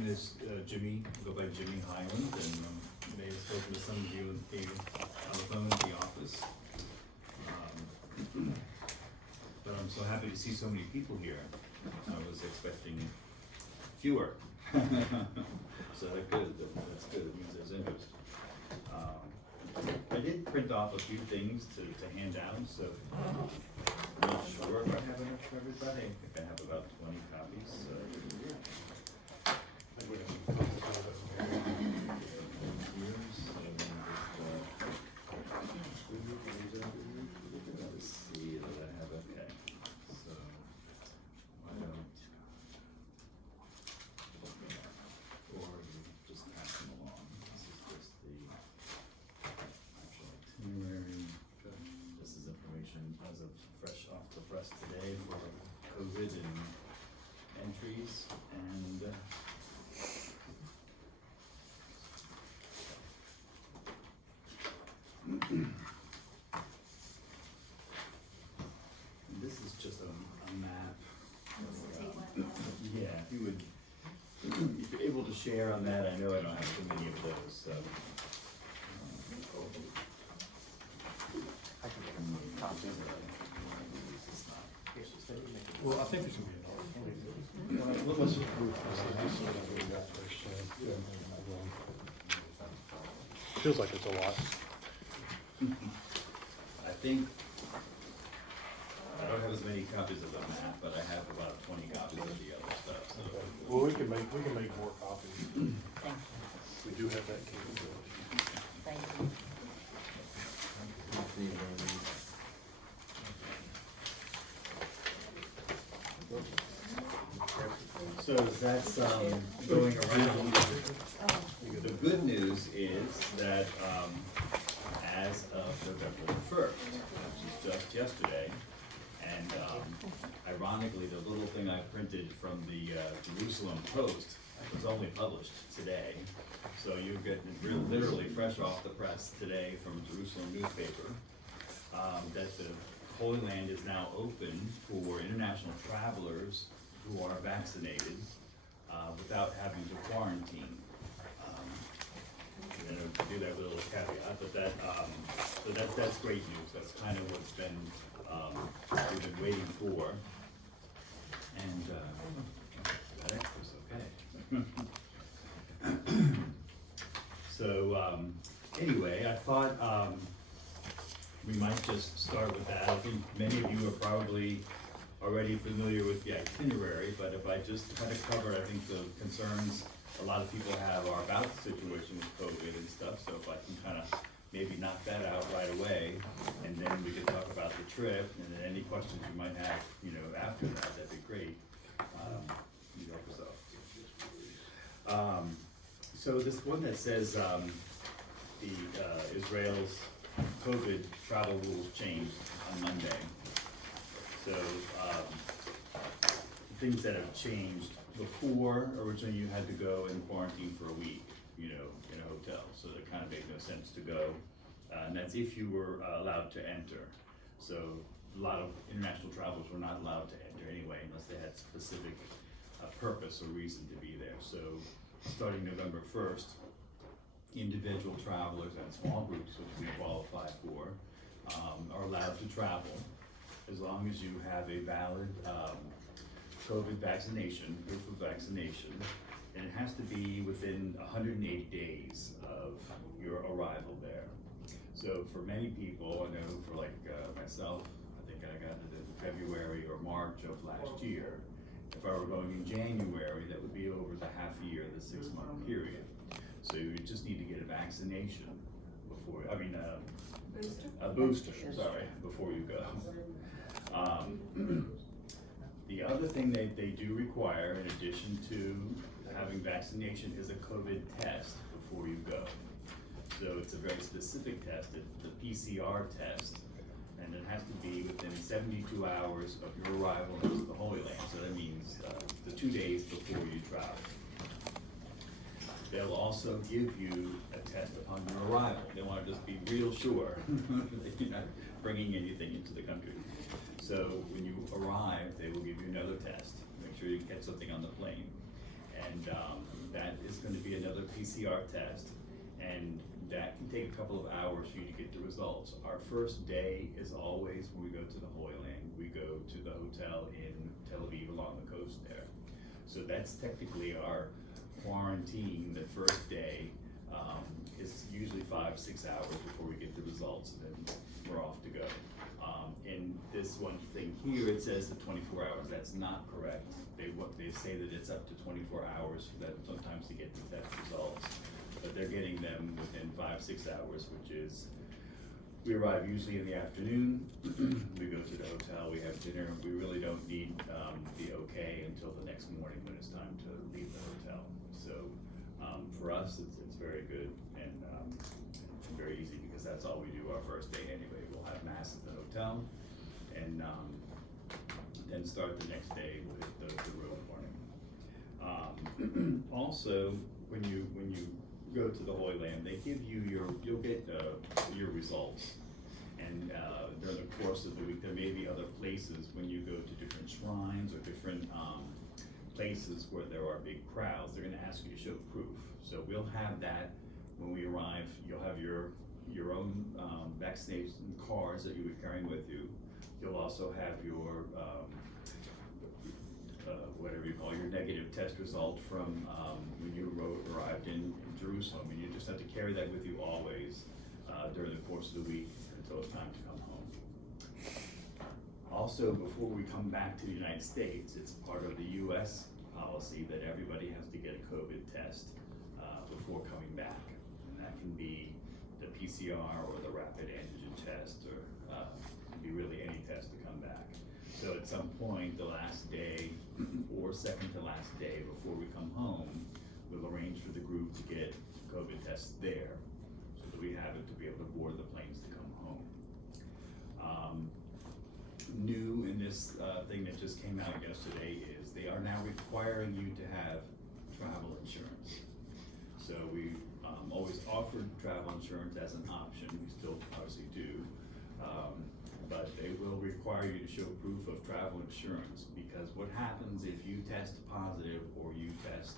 name is Jimmy. I go by Jimmy Highland, and you may have spoken to some of you on the phone at the office. But I'm so happy to see so many people here. I was expecting fewer. So that's good. That's good. It means there's interest. I did print off a few things to hand out, so I'm not sure if I have enough for everybody. I think I have about 20 copies. So. Let's see that I have. Okay, so why don't or you just pass them along. This is just the actual itinerary. This is information as of fresh off the press today for COVID and entries and. This is just a map. Yeah, if you would, if you're able to share on that, I know I don't have too many of those, so. I can get a copy of it. Well, I think it should be Let's just feels like it's a lot. I think, I don't have as many copies of the map, but I have about 20 copies of the other stuff, so. Well, we can make more copies. Thank We do have that capability. you. Thank you. So that's going around. The good news is that as of November 1st, which is just yesterday, and ironically, the little thing I printed from the Jerusalem Post was only published today. So you're getting literally fresh off the press today from a Jerusalem newspaper, that the Holy Land is now open for international travelers who are vaccinated without having to quarantine. I'm gonna do that with a little caveat, but that's great news. That's kind of what's been we've been waiting for, and that extra's okay. So anyway, I thought we might just start with that. I think many of you are probably already familiar with the itinerary, but if I just kind of cover, I think the concerns a lot of people have are about the situation with COVID and stuff, so if I can kind of maybe knock that out right away, and then we can talk about the trip, and then any questions you might have, you know, after that, that'd be great. You help yourself. So this one that says Israel's COVID travel rules changed on Monday. So things that have changed before, originally you had to go in quarantine for a week, you know, in a hotel. So it kind of made no sense to go. And that's if you were allowed to enter. So a lot of international travelers were not allowed to enter anyway, unless they had specific purpose or reason to be there. So starting November 1st, individual travelers and small groups, which we qualify for, are allowed to travel as long as you have a valid COVID vaccination, proof of vaccination, and it has to be within 180 days of your arrival there. So for many people, I know for like myself, I think I got it in February or March of last year. If I were going in January, that would be over the half a year, the 6-month period. So you just need to get a vaccination before, a booster, sorry, before you go. The other thing they do require, in addition to having vaccination, is a COVID test before you go. So it's a very specific test, it's the Pcr test, and it has to be within 72 hours of your arrival into the Holy Land. So that means the 2 days before you travel. They'll also give you a test upon your arrival. They want to just be real sure that you're not bringing anything into the country. So when you arrive, they will give you another test. Make sure you get something on the plane. And that is going to be another PCR test, and that can take a couple of hours for you to get the results. Our first day is always when we go to the Holy Land. We go to the hotel in Tel Aviv along the coast there. So that's technically our quarantine. The first day is usually 5-6 hours before we get the results, and then we're off to go. In this one thing here, it says the 24 hours. That's not correct. They say that it's up to 24 hours for them sometimes to get the test results, but they're getting them within 5-6 hours, which is, we arrive usually in the afternoon, we go to the hotel, we have dinner, we really don't need the okay until the next morning when it's time to leave the hotel. So for us, it's very good and very easy, because that's all we do our first day anyway. We'll have mass at the hotel, and then start the next day with the road warning. Also, when you go to the Holy Land, they give you you'll get your results, and during the course of the week, there may be other places when you go to different shrines or different places where there are big crowds. They're going to ask you to show proof. So we'll have that when we arrive. You'll have your own vaccination cards that you'll be carrying with you. You'll also have your whatever you call your negative test result from when you arrived in Jerusalem, and you just have to carry that with you always during the course of the week until it's time to come home. Also, before we come back to the United States, it's part of the U.S. policy that everybody has to get a COVID test before coming back, and that can be the PCR or the rapid antigen test, or it can be really any test to come back. So at some point, the last day or second to last day before we come home, we'll arrange for the group to get COVID tests there, so that we have it to be able to board the planes to come home. New in this thing that just came out yesterday is they are now requiring you to have travel insurance. So we always offered travel insurance as an option. We still obviously do. But they will require you to show proof of travel insurance, because what happens if you test positive, or you test,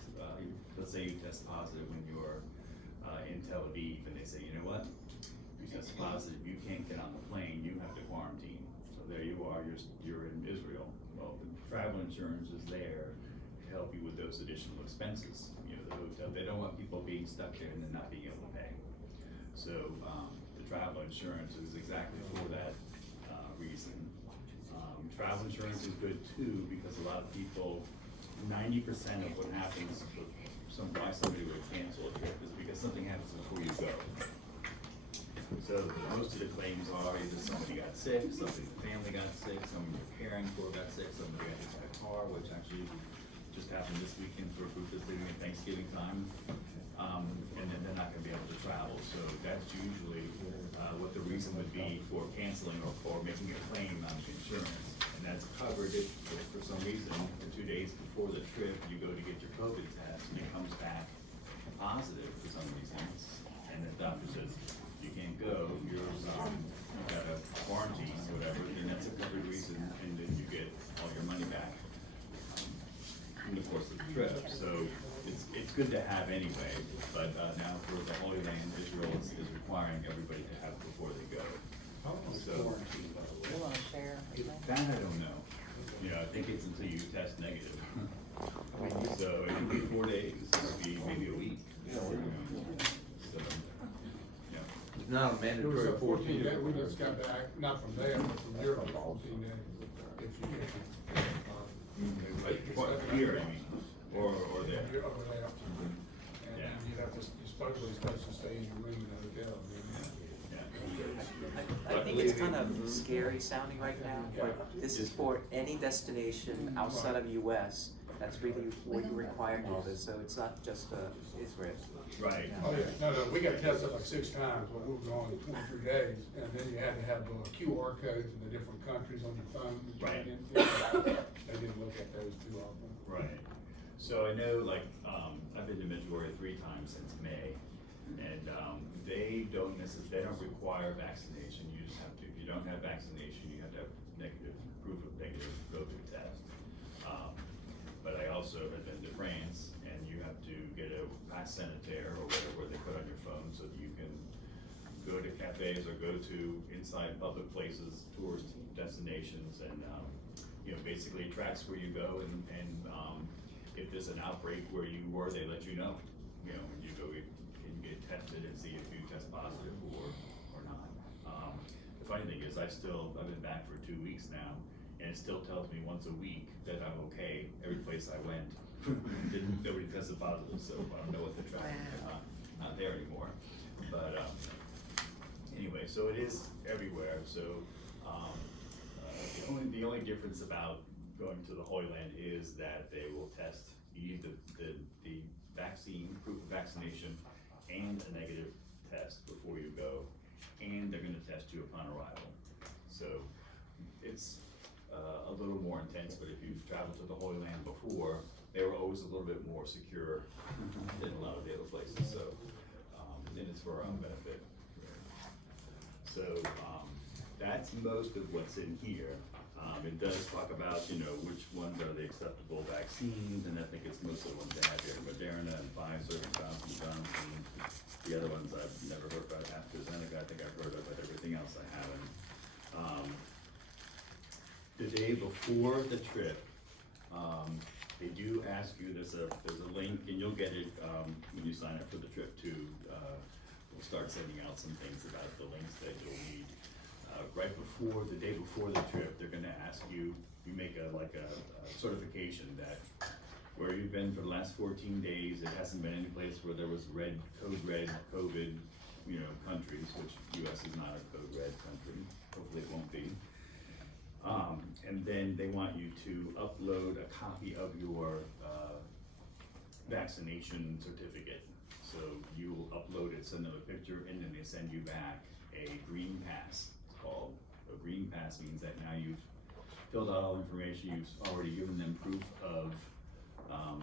let's say you test positive when you're in Tel Aviv, and they say, you know what, you test positive, you can't get on the plane, you have to quarantine. So there you are, you're in Israel. Well, the travel insurance is there to help you with those additional expenses. You know, the hotel, they don't want people being stuck there and then not being able to pay. So the travel insurance is exactly for that reason. Travel insurance is good too, because a lot of people, 90% of what happens with why somebody would cancel a trip is because something happens before you go. So most of the claims are either somebody got sick, somebody in the family got sick, someone you're caring for got sick, somebody got hit by a car, which actually just happened this weekend for a group that's leaving at Thanksgiving time, and then they're not going to be able to travel. So that's usually what the reason would be for canceling or for making a claim on the insurance. And that's covered if for some reason, 2 days before the trip, you go to get your COVID test and it comes back positive for some reason, and the doctor says you can't go, you've got a quarantine or whatever, then that's a covered reason, and then you get all your money back in the course of the trip. So it's good to have anyway, but now for the Holy Land, Israel is requiring everybody to have before they go. So You wanna share? that I don't know. You know, I think it's until you test negative. So it could be 4 days, it could be maybe a week. So, yeah. It's not a It was mandatory a 14 day, 14 we just got back, not from there, but from Europe, 14 days. If you. What, here, I mean, or there. You're over there. And Yeah. you'd have to, you're supposed to stay in your room in the hotel. I think it's kind of scary sounding right now, but this is for any destination outside of US. That's really what you're requiring all this, so it's not just Israel. Right. Oh, yeah, no, we got tested like 6 times when we were gone 23 days, and then you had to have QR codes in the different countries on your phone. Right. They didn't look at those too often. Right. So I know, like, I've been to Medjugorje 3 times since May, and they don't require vaccination. You just have to, if you don't have vaccination, you have to have proof of negative COVID test. But I also have been to France, and pass sanitaire or whatever they put on your phone so that you can go to cafes or go to inside public places, tourist destinations, and, basically it tracks where you go and if there's an outbreak where you were, they let you know. When you go and get tested and see if you test positive or not. The funny thing is I've been back for 2 weeks now, and it still tells me once a week that I'm okay. Every place I went, nobody tested positive, so I don't know what they're tracking. They're not there anymore. But anyway, so it is everywhere. So the only difference about going to the Holy Land is that they will test. You need the vaccine, proof of vaccination, and a negative test before you go, and they're going to test you upon arrival. So it's a little more intense, but if you've traveled to the Holy Land before, they were always a little bit more secure than a lot of the other places. So and it's for our own benefit. So that's most of what's in here. It does talk about, which ones are the acceptable vaccines, and I think it's most of the ones they have here, Moderna and Pfizer and Johnson. The other ones I've never heard about, AstraZeneca, I think I've heard of, but everything else I haven't. The day before the trip, they do ask you, there's a link, and you'll get it when you sign up for the trip too. We'll start sending out some things about the links that you'll need. Right before, the day before the trip, they're gonna ask you, you make a certification that where you've been for the last 14 days, it hasn't been any place where there was red COVID, countries, which US is not a code red country, hopefully it won't be. And then they want you to upload a copy of your vaccination certificate. So you will upload it, send them a picture, and then they send you back a green pass. Called. A green pass means that now you've filled out all the information, you've already given them proof of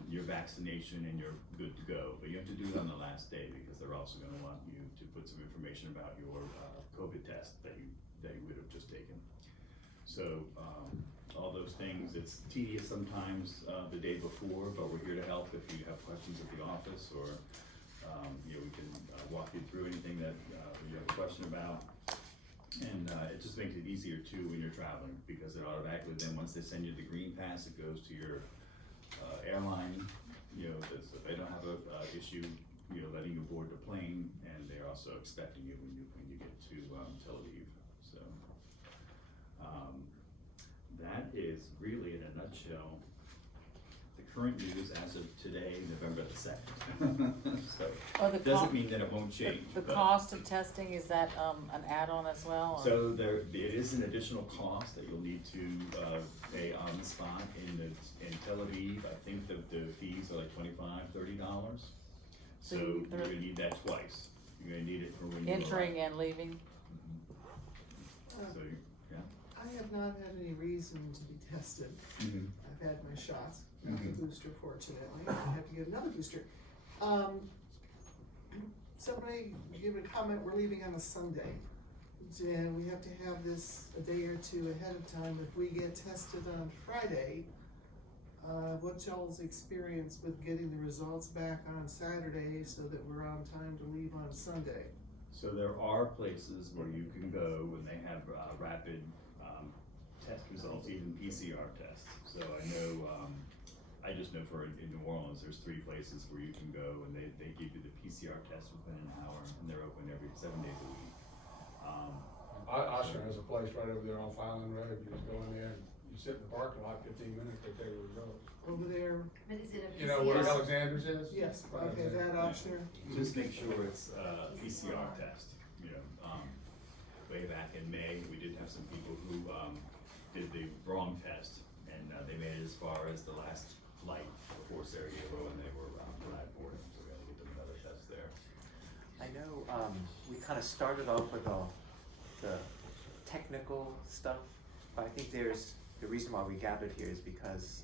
your vaccination and you're good to go. But you have to do it on the last day because they're also going to want you to put some information about your COVID test that you would have just taken. So all those things, it's tedious sometimes the day before, but we're here to help if you have questions at the office or we can walk you through anything that you have a question about. And it just makes it easier too when you're traveling because it automatically then once they send you the green pass, it goes to your airline. If they don't have a issue, letting you board the plane, and they're also expecting you when you get to Tel Aviv. So that is really in a nutshell the current news as of today, November the 2nd. So it doesn't mean that it won't change. The cost of testing, is that an add-on as well? Or? So it is an additional cost that you'll need to pay on the spot in Tel Aviv. I think the fees are like $25-30. So you're gonna need that twice. You're gonna need it for when you entering arrive. and leaving. So yeah. I have not had any reason to be tested. Mm-hmm. I've had my shots, not the booster fortunately, I have to get another booster. Somebody gave a comment, we're leaving on a Sunday. And we have to have this a day or two ahead of time. If we get tested on Friday, what's y'all's experience with getting the results back on Saturday so that we're on time to leave on Sunday? So there are places where you can go when they have rapid test results, even Pcr tests. So I know, I just know in New Orleans, there's 3 places where you can go and they give you the PCR test within an hour, and they're open every 7 days a week. Oshner has a place right over there off Island Road. You just go in there, and you sit in the parking lot 15 minutes, they take the results. Over there, But is it a You know where Alexander's is? yes, Right okay, there. that Oshner. Just make sure it's a PCR test. Way back in May, we did have some people who did the wrong test, and they made it as far as the last flight before Sarajevo, and they were denied boarding, so we had to get them another test there. I know we kind of started off with the technical stuff, but I think the reason why we gathered here is because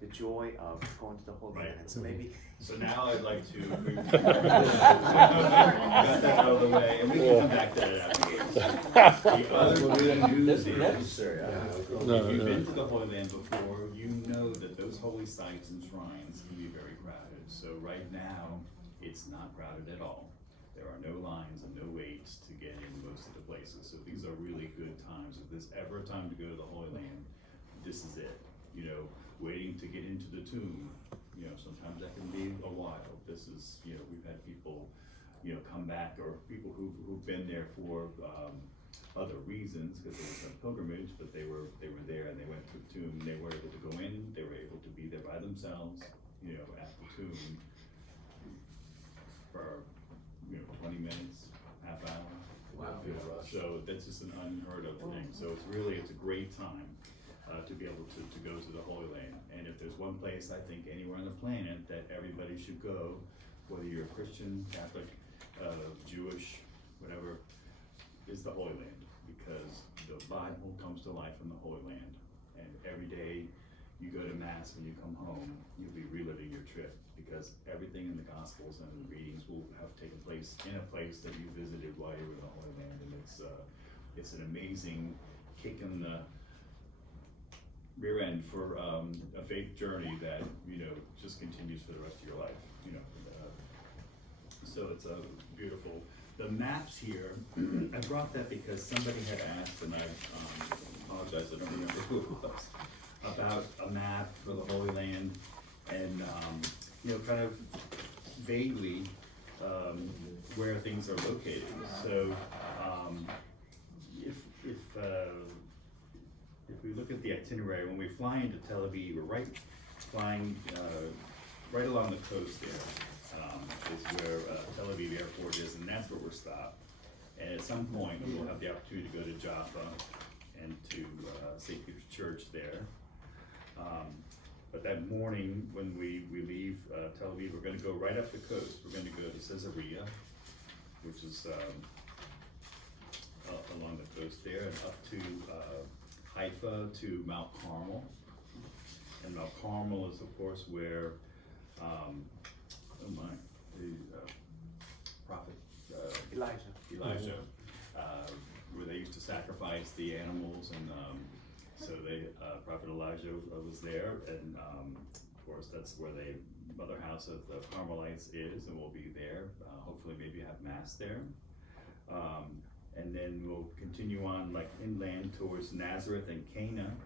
the joy of going to the Holy Right. Land. So maybe. So now I'd like to got that out of the way, and we can come back to that after. The other good news is, if you've been to the Holy Land before, you know that that those holy sites and shrines can be very crowded. So right now, it's not crowded at all. There are no lines and no waits to get in most of the places. So these are really good times. If there's ever a time to go to the Holy Land, this is it. You know, waiting to get into the tomb, you know, sometimes that can be a while. This is, you know, we've had people, you know, come back, or people who've been there for other reasons, because it was a pilgrimage, but they were there and they went to the tomb. They were able to go in. They were able to be there by themselves, you know, at the tomb for, you know, 20 minutes, half hour. Wow. You know, so that's just an unheard of thing. So it's a great time to be able to go to the Holy Land. And if there's one place I think anywhere on the planet that everybody should go, whether you're a Christian, Catholic, Jewish, whatever, is the Holy Land, because the Bible comes to life in the Holy Land. And every day you go to Mass, when you come home, you'll be reliving your trip, because everything in the Gospels and the readings will have taken place in a place that you visited while you were in the Holy Land. And it's an amazing kick in the rear end for a faith journey that, you know, just continues for the rest of your life, you know. So it's a beautiful. The maps here, I brought that because somebody had asked, and I apologize, I don't remember who it was, about a map for the Holy Land, and you know, kind of vaguely where things are located. So if we look at the itinerary, when we fly into Tel Aviv, we're flying right along the coast there. Is where Tel Aviv Airport is, and that's where we're stopped. And at some point, we will have the opportunity to go to Jaffa and to St. Peter's Church there. But that morning, when we leave Tel Aviv, we're going to go right up the coast. We're going to go to Caesarea, which is along the coast there, and up to Haifa, to Mount Carmel. And Mount Carmel is, of course, where the prophet Elijah, where they used to sacrifice the animals, and so prophet Elijah was there, and of course that's where the mother house of the Carmelites is, and we'll be there. Hopefully, maybe have mass there, and then we'll continue on like inland towards Nazareth and Cana.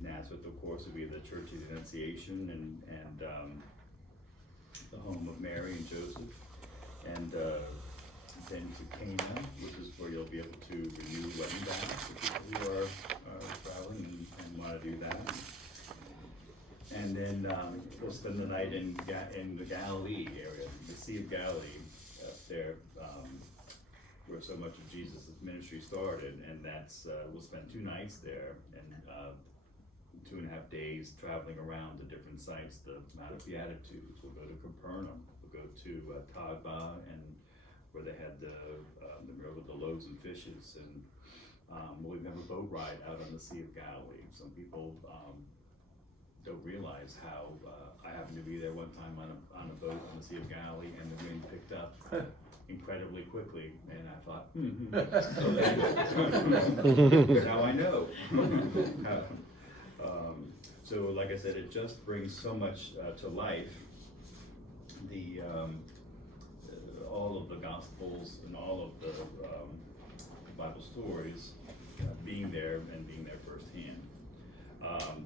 Nazareth, of course, will be the Church of the Annunciation, and the home of Mary and Joseph, and then to Cana, which is where you'll be able to renew wedding vows for people who are traveling and want to do that. And then we'll spend the night in the Galilee area, the Sea of Galilee, up there, where so much of Jesus' ministry started, and that's we'll spend 2 nights there, and 2.5 days traveling around the different sites, the Mount of Beatitudes. We'll go to Capernaum, we'll go to Tagba, and where they had the miracle with the loaves and fishes, and we'll even have a boat ride out on the Sea of Galilee. Some people don't realize how I happened to be there one time on a boat on the Sea of Galilee, and the wind picked up incredibly quickly, and I thought, now I know. So like I said, it just brings so much to life, the all of the Gospels and all of the Bible stories, being there and being there firsthand.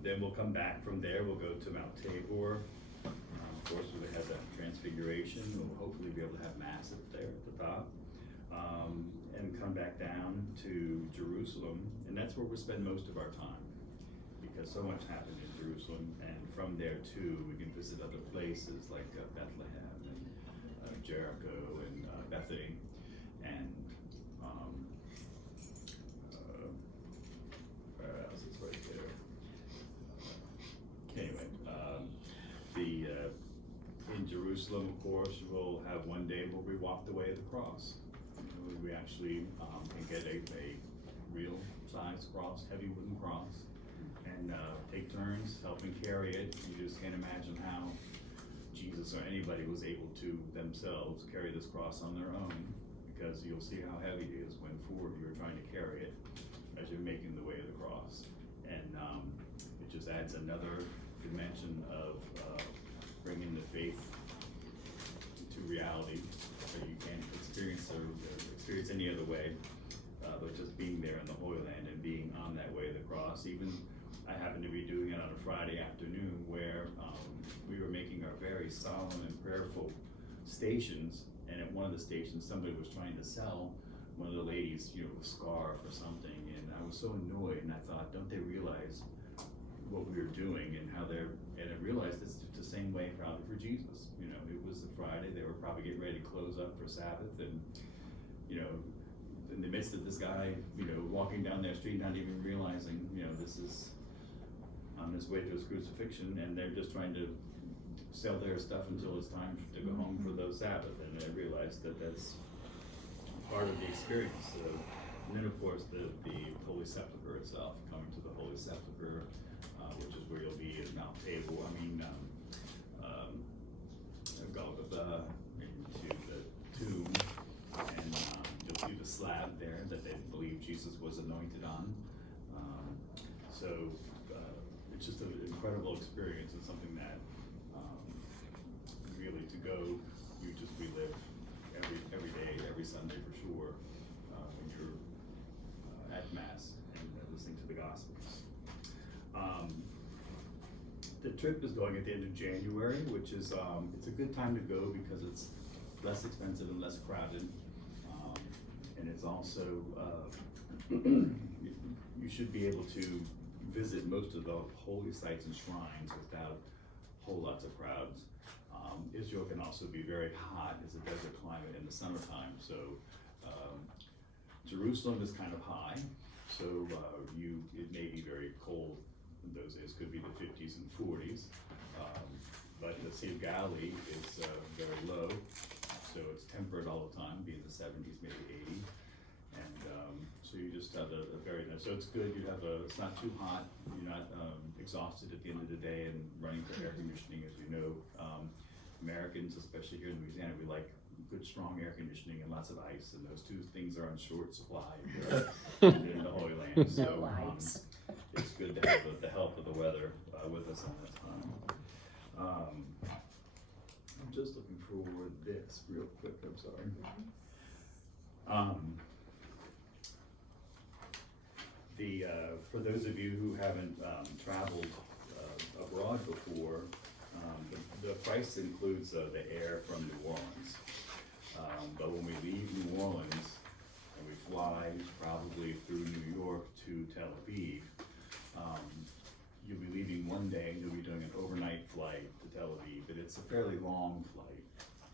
Then we'll come back from there, we'll go to Mount Tabor. Of course, we have that Transfiguration. We'll hopefully be able to have Mass up there at the top. And come back down to Jerusalem, and that's where we'll spend most of our time, because so much happened in Jerusalem, and from there too, we can visit other places like Bethlehem and Jericho and Bethany, and where else is right there? Anyway, in Jerusalem, of course, we'll have one day where we walk the way of the cross. We actually can get a real size cross, heavy wooden cross, and take turns helping carry it. You just can't imagine how Jesus or anybody was able to themselves carry this cross on their own, because you'll see how heavy it is when 4 of you are trying to carry it as you're making the way of the cross. And it just adds another dimension of bringing the faith to reality that you can't experience or experience any other way, but just being there in the Holy Land and being on that way of the cross. Even I happened to be doing it on a Friday afternoon where we were making our very solemn and prayerful stations, and at one of the stations somebody was trying to sell one of the ladies, you know, a scarf or something, and I was so annoyed, and I thought, don't they realize what we were doing and how and I realized it's the same way probably for Jesus. You know, it was a Friday, they were probably getting ready to close up for Sabbath, and, you know, in the midst of this guy, you know, walking down their street, not even realizing, you know, this is on his way to his crucifixion, and they're just trying to sell their stuff until it's time to go home for the Sabbath, and I realized that that's part of the experience. And then of course the Holy Sepulchre itself, coming to the Holy Sepulchre, which is where you'll be at Mount Tabor, Golgotha, into the tomb, and you'll see the slab there that they believe Jesus was anointed on. It's just an incredible experience, and something that really to go, you just relive every day, every Sunday for sure, when you're at Mass and listening to the Gospels. The trip is going at the end of January, which is it's a good time to go because it's less expensive and less crowded, and it's also you should be able to visit most of the holy sites and shrines without whole lots of crowds. Israel can also be very hot. It's a desert climate in the summertime, so Jerusalem is kind of high, so it may be very cold in those days. Could be the 50s and 40s, but the Sea of Galilee is very low, so it's temperate all the time, be in the 70s, maybe 80, and so you just have a very nice. So it's good. It's not too hot. You're not exhausted at the end of the day and running for air conditioning, as we know. Americans, especially here in Louisiana, we like good strong air conditioning and lots of ice, and those two things are on short supply in the Holy Land. So No ice. it's good to have the help of the weather with us on that time. I'm just looking for this real quick. I'm sorry. For those of you who haven't traveled abroad before, the price includes the air from New Orleans. But when we leave New Orleans and we fly probably through New York to Tel Aviv, you'll be leaving one day and you'll be doing an overnight flight to Tel Aviv. And it's a fairly long flight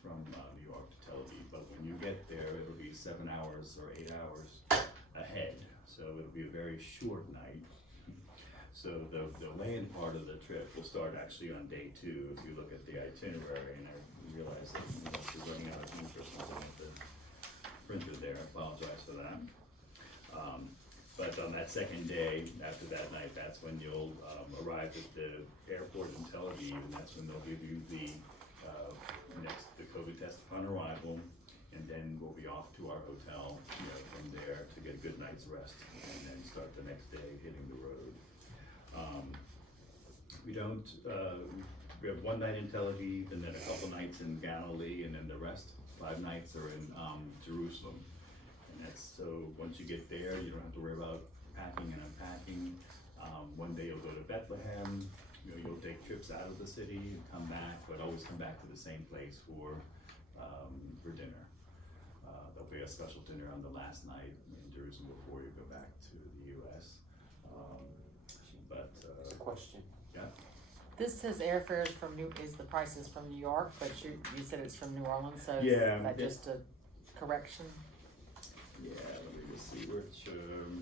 from New York to Tel Aviv. But when you get there, it'll be 7 hours or 8 hours ahead. So it'll be a very short night. So the land part of the trip will start actually on day 2 if you look at the itinerary, and I realize that we're running out of ink or something with the printer there. I apologize for that. But on that second day, after that night, that's when you'll arrive at the airport in Tel Aviv, and that's when they'll give you the COVID test upon arrival, and then we'll be off to our hotel, from there to get a good night's rest, and then start the next day hitting the road. We have one night in Tel Aviv, and then a couple nights in Galilee, and then the rest, 5 nights, are in Jerusalem. And that's so once you get there, you don't have to worry about packing and unpacking. One day you'll go to Bethlehem. You'll take trips out of the city and come back, but always come back to the same place for dinner. There'll be a special dinner on the last night in Jerusalem before you go back to the U.S. There's a question. Yeah. This says airfares is the prices from New York, but you said it's from New Orleans, so Yeah, is that just a correction? Yeah, let me just see which.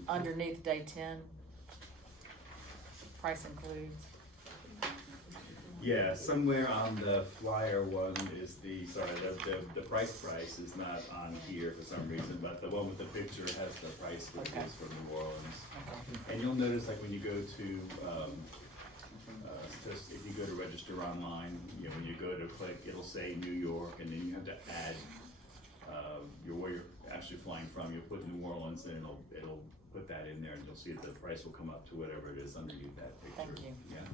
Underneath day 10, price includes. Yeah, somewhere on the flyer one is the price is not on here for some reason, but the one with the picture has the price, which Okay. is from New Orleans. And you'll notice, like, when you go to, just if you go to register online, when you go to click, it'll say New York, and then you have to add where you're actually flying from. You'll put New Orleans, and it'll put that in there, and you'll see the price will come up to whatever it is underneath that picture. Thank you. Yeah.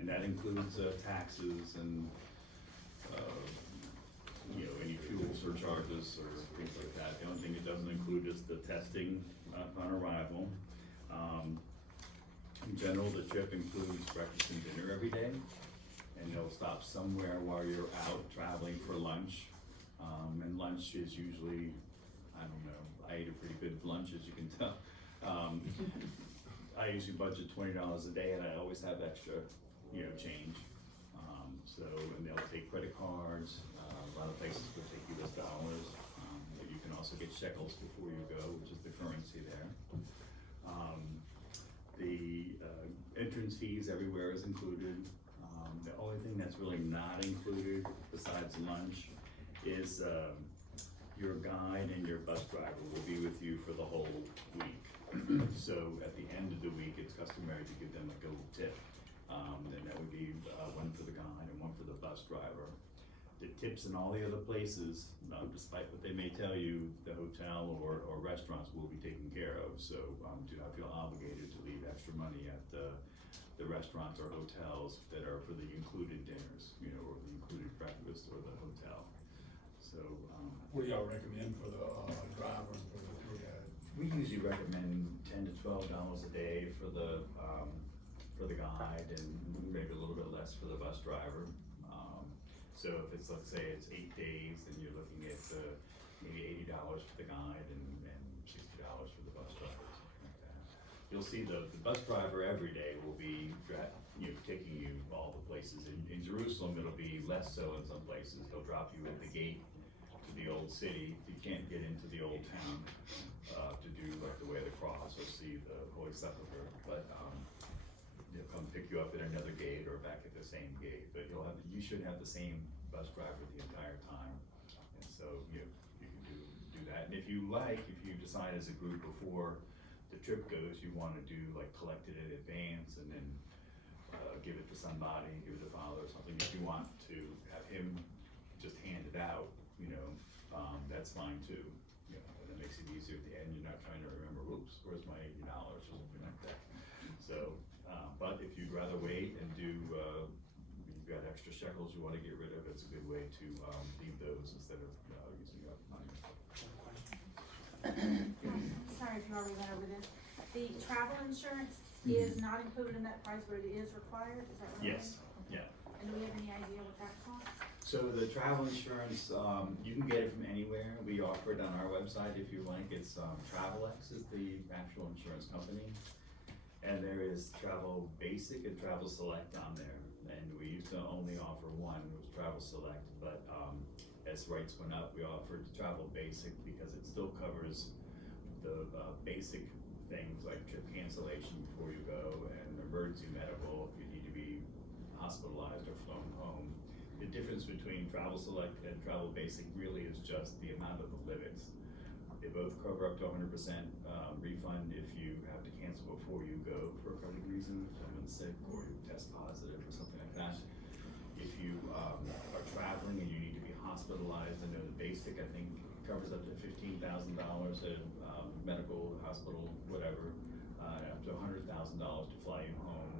And that includes, taxes and, you know, any fuel surcharges or things like that. The only thing it doesn't include is the testing upon arrival. In general, the trip includes breakfast and dinner every day, and they'll stop somewhere while you're out traveling for lunch. And lunch is usually, I don't know, I ate a pretty good lunch, as you can tell. I usually budget $20 a day, and I always have extra, you know, change. And they'll take credit cards. A lot of places will take US dollars. But you can also get shekels before you go, which is the currency there. The entrance fees everywhere is included. The only thing that's really not included besides lunch is your guide and your bus driver will be with you for the whole week. So at the end of the week, it's customary to give them like a little tip. And that would be one for the guide and one for the bus driver. The tips in all the other places, despite what they may tell you, the hotel or restaurants will be taken care of. So do not feel obligated to leave extra money at the restaurants or hotels that are for the included dinners, you know, or the included breakfast or the hotel. So What do y'all recommend for the driver and for the tour guide? we usually recommend $10 to $12 a day for the guide and maybe a little bit less for the bus driver. So if it's, let's say it's 8 days, then you're looking at maybe $80 for the guide and $60 for the bus driver, something like that. You'll see the bus driver every day will be taking you all the places. In Jerusalem, it'll be less so in some places. They'll drop you at the gate to the old city. You can't get into the old town to do like the Way of the Cross or see the Holy Sepulchre, but they'll come pick you up at another gate or back at the same gate. But you should have the same bus driver the entire time, and so you can do that. And if you decide as a group before the trip goes, you want to do like collect it in advance and then give it to somebody, give it to father or something. If you want to have him just hand it out, that's fine too. And it makes it easier at the end. You're not trying to remember, oops, where's my $80 or something like that. So, but if you'd rather wait and do, you've got extra shekels you want to get rid of, it's a good way to leave those instead of using up money. Sorry if you already went over this. The travel insurance is not included in that price, but it is required, is that right? Yes, yeah. And do we have any idea what that costs? So the travel insurance, you can get it from anywhere. We offer it on our website if you like. It's TravelX is the actual insurance company. And there is Travel Basic and Travel Select on there. And we used to only offer one, it was Travel Select, but as rates went up, we offered Travel Basic because it still covers the basic things like trip cancellation before you go and emergency medical if you need to be hospitalized or flown home. The difference between Travel Select and Travel Basic really is just the amount of the limits. They both cover up to 100% refund if you have to cancel before you go for a couple of reasons, someone's sick or you test positive or something like that. If you are traveling and you need to be hospitalized, I know the Basic, I think, covers up to $15,000 at medical, hospital, whatever, up to $100,000 to fly you home.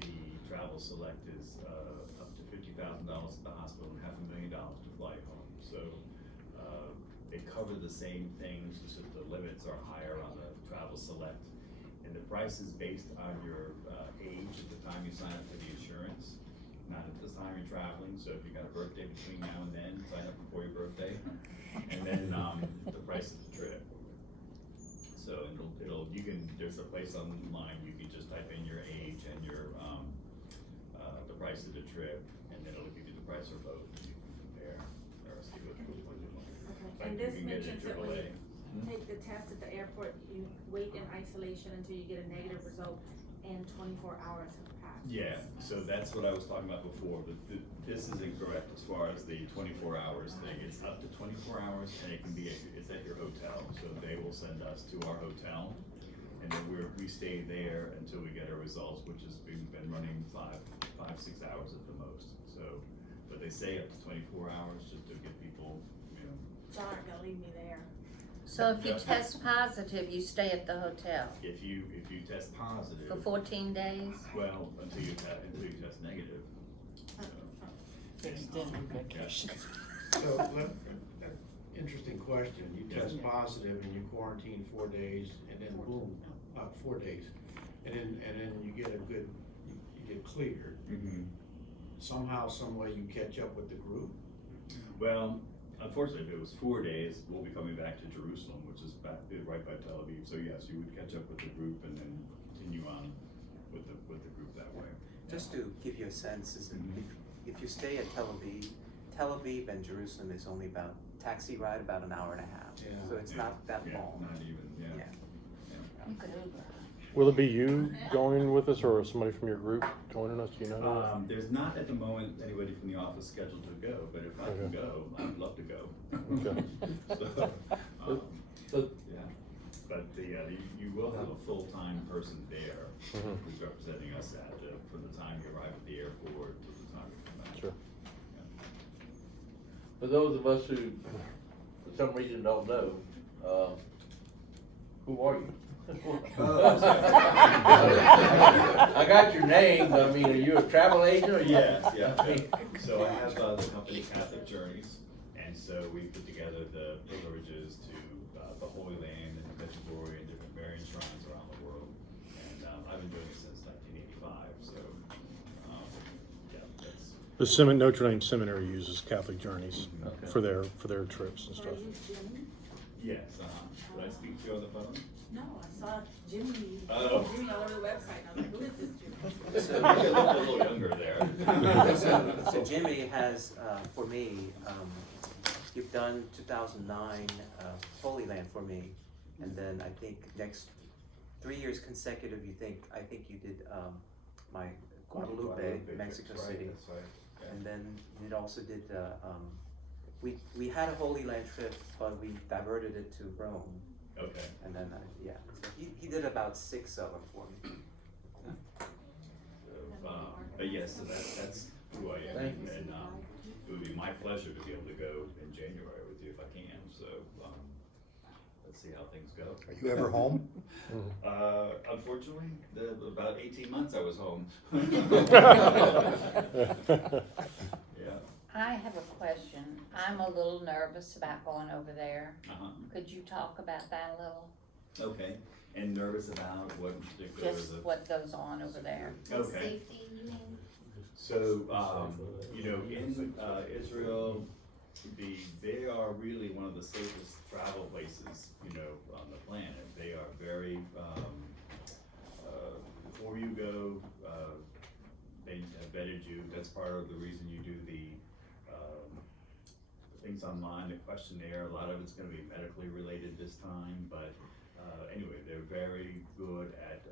The Travel Select is up to $50,000 at the hospital and $500,000 to fly you home. So they cover the same things, just that the limits are higher on the Travel Select. And the price is based on your age at the time you sign up for the insurance, not at the time you're traveling. So if you got a birthday between now and then, sign up before your birthday. And then the price of the trip. So there's a place online, you can just type in your age and your, the price of the trip, and then it'll give you the price for both. You can compare or see which one you want. Okay, Like and you this can get mentions a that when AAA. you take the test at the airport, you wait in isolation until you get a negative result and 24 hours have passed. Yeah, so that's what I was talking about before, but this is incorrect as far as the 24 hours thing. It's up to 24 hours and it can be, it's at your hotel. So they will send us to our hotel and then we stay there until we get our results, which has been running 5-6 hours at the most. So, but they say up to 24 hours just to get people, Y'all aren't gonna leave me there. So if you Yeah. test positive, you stay at the hotel If you test positive, for 14 days? well, until you test negative. Extended vacation. So, interesting question, you test positive and you quarantine 4 days, and then boom, 4 days. And then you get you get cleared. Mm-hmm. Somehow, some way you catch up with the group. Well, unfortunately, if it was 4 days, we'll be coming back to Jerusalem, which is right by Tel Aviv. So yes, you would catch up with the group and then continue on with the group that way. Just to give you a sense, is that Mhm. if you stay at Tel Aviv and Jerusalem is only about, taxi ride about an hour and a half. Yeah. So it's Yeah. not that Yeah, long. not even, yeah. Yeah. You could Uber. Will it be you joining with us or somebody from your group joining us, do you know? There's not at the moment anybody from the office scheduled to go, but if I can Okay. go, I'd love to go. Okay. So, yeah, but you will have a full-time person there Mhm. who's representing us from the time you arrive at the airport to the time you come back. Sure. For those of us who, for some reason, don't know, who are you? I got your name, but I mean, are you a travel agent or you? Yes, yeah. So I have the company Catholic Journeys, and so we put together the pilgrimages to the Holy Land and Medjugorje and different Marian shrines around the world. And I've been doing it since 1985, so yeah, that's. The Notre Dame Seminary uses Catholic Journeys Okay. for their trips and stuff. Yes, did I speak to you on the phone? No, I saw Jimmy, Oh. Jimmy all over the website, and I was like, who is this Jimmy? So maybe I looked a little younger there. So Jimmy has, for me, you've done 2009 Holy Land for me, and then I think next 3 years consecutive, I think you did my Guadalupe, Mexico That's right, City, that's right, yeah. and then you also did we had a Holy Land trip, but we diverted it to Rome, Okay. and then yeah, so he did about 6 of them for me. But yes, so that's who I am, Thank you. and it would be my pleasure to be able to go in January with you if I can. So let's see how things go. Are you ever home? Unfortunately, about 18 months I was home. Yeah. I have a question. I'm a little nervous about going over there. Uh-huh. Could you talk about that a little? Okay. And nervous about what in particular? Just what goes on over there? Okay. Safety, you mean? So, in Israel, they are really one of the safest travel places, on the planet. They are very, before you go, they have vetted you. That's part of the reason you do the things online, the questionnaire. A lot of it's gonna be medically related this time, but anyway, they're very good at,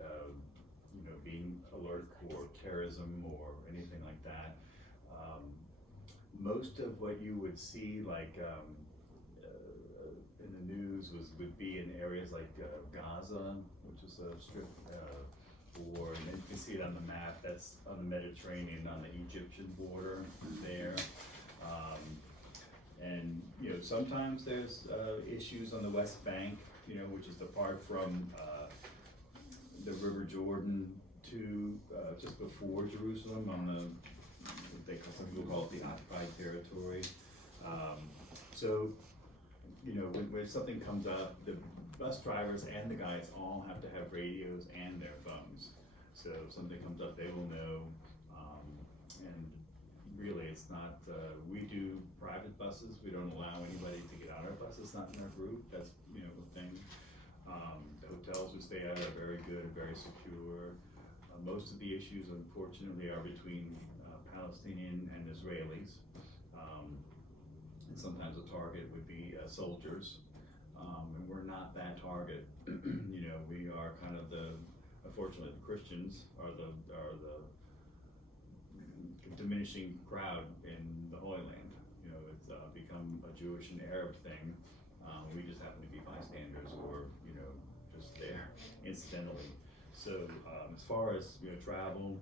being alert for terrorism or anything like that. Most of what you would see, like in the news, would be in areas like Gaza, which is a strip, and then you can see it on the map. That's on the Mediterranean, on the Egyptian border there. And sometimes there's issues on the West Bank, which is the part from the River Jordan to just before Jerusalem on some people call it the occupied territory. So, when something comes up, the bus drivers and the guides all have to have radios and their phones. So if something comes up, they will know. And really, it's not, we do private buses. We don't allow anybody to get on our bus. It's not in our group. That's, the thing. The hotels we stay at are very good, very secure. Most of the issues, unfortunately, are between Palestinian and Israelis. And sometimes a target would be soldiers. And we're not that target. We are kind of unfortunately, the Christians are the diminishing crowd in the Holy Land. It's become a Jewish and Arab thing. We just happen to be bystanders or, just there incidentally. So as far as travel,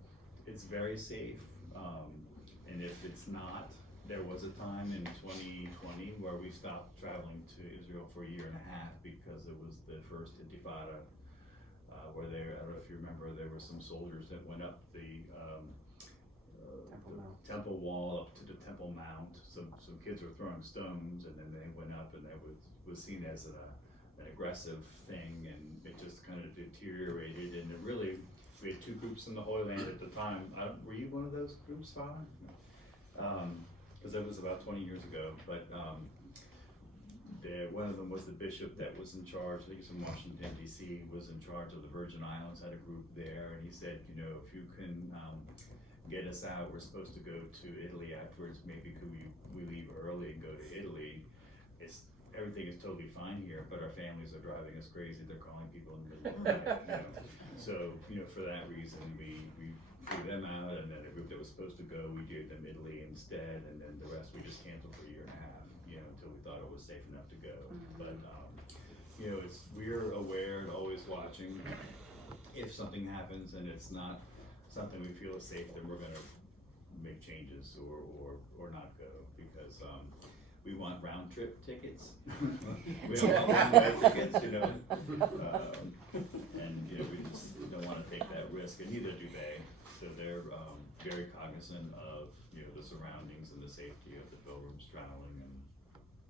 it's very safe. And if it's not, there was a time in 2020 where we stopped traveling to Israel for a year and a half because it was the first Intifada, where I don't know if you remember, there were some soldiers that went up the temple wall up to the Temple Mount. Some kids were throwing stones, and then they went up, and that was seen as an aggressive thing, and it just kind of deteriorated. And it really, we had two groups in the Holy Land at the time. Were you one of those groups, Father? Because that was about 20 years ago. But one of them was the bishop that was in charge. I think it's in Washington D.C. was in charge of the Virgin Islands. Had a group there, and he said, if you can get us out, we're supposed to go to Italy afterwards. Maybe could we leave early and go to Italy? Everything is totally fine here, but our families are driving us crazy. They're calling people in the middle of the night. So, for that reason, we flew them out, and then a group that was supposed to go, we gave them Italy instead, and then the rest we just canceled for a year and a half, until we thought it was safe enough to go. But, we're aware and always watching. If something happens and it's not something we feel is safe, then we're gonna make changes or not go, because, we want round trip tickets. We don't want one-way tickets, and we just don't want to take that risk, and neither do they. So they're very cognizant of the surroundings and the safety of the pilgrims traveling.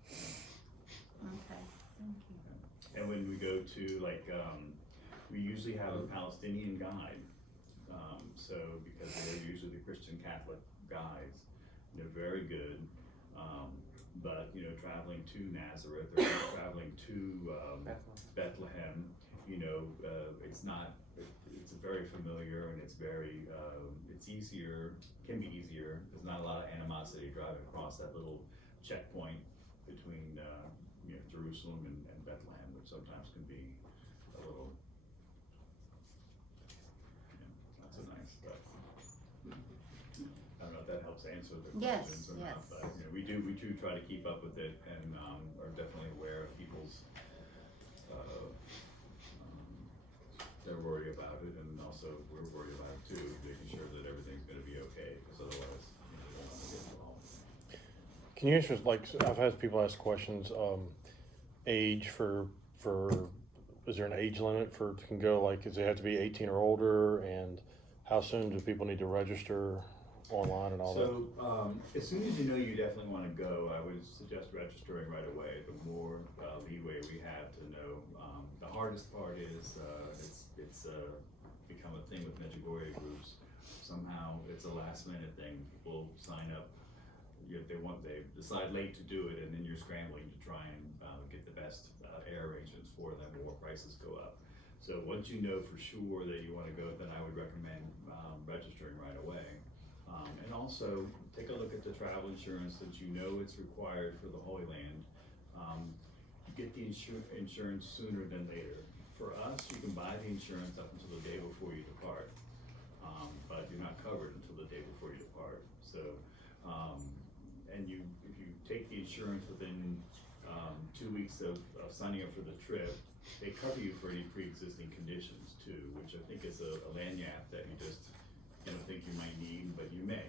Okay, thank you. And when we go to we usually have a Palestinian guide. So because they're usually the Christian Catholic guides, they're very good. But traveling to Nazareth or traveling to Bethlehem, it's very familiar, and it's very it's easier, can be easier. There's not a lot of animosity driving across that little checkpoint between Jerusalem and Bethlehem, which sometimes can be a little not so nice. But I don't know if that helps answer the Yes, questions or yes. not, but we do try to keep up with it, and are definitely aware of people's they're worried about it, and also we're worried about it too, making sure that everything's going to be okay, because otherwise we don't want to get involved. Can you answer, I've had people ask questions, age for, is there an age limit for, can go, does it have to be 18 or older, and how soon do people need to register online and all that? So, as soon as you definitely want to go, I would suggest registering right away. The more leeway we have to know. The hardest part is it's become a thing with Medjugorje groups. Somehow it's a last minute thing. People sign up. They decide late to do it, and then you're scrambling to try and get the best air arrangements for them, or prices go up. So once you know for sure that you want to go, then I would recommend registering right away. And also take a look at the travel insurance that it's required for the Holy Land. Get the insurance sooner than later. For us, you can buy the insurance up until the day before you depart, but you're not covered until the day before you depart. So, if you take the insurance within 2 weeks of signing up for the trip, they cover you for any pre-existing conditions too, which I think is a lanyard that you just don't think you might need, but you may.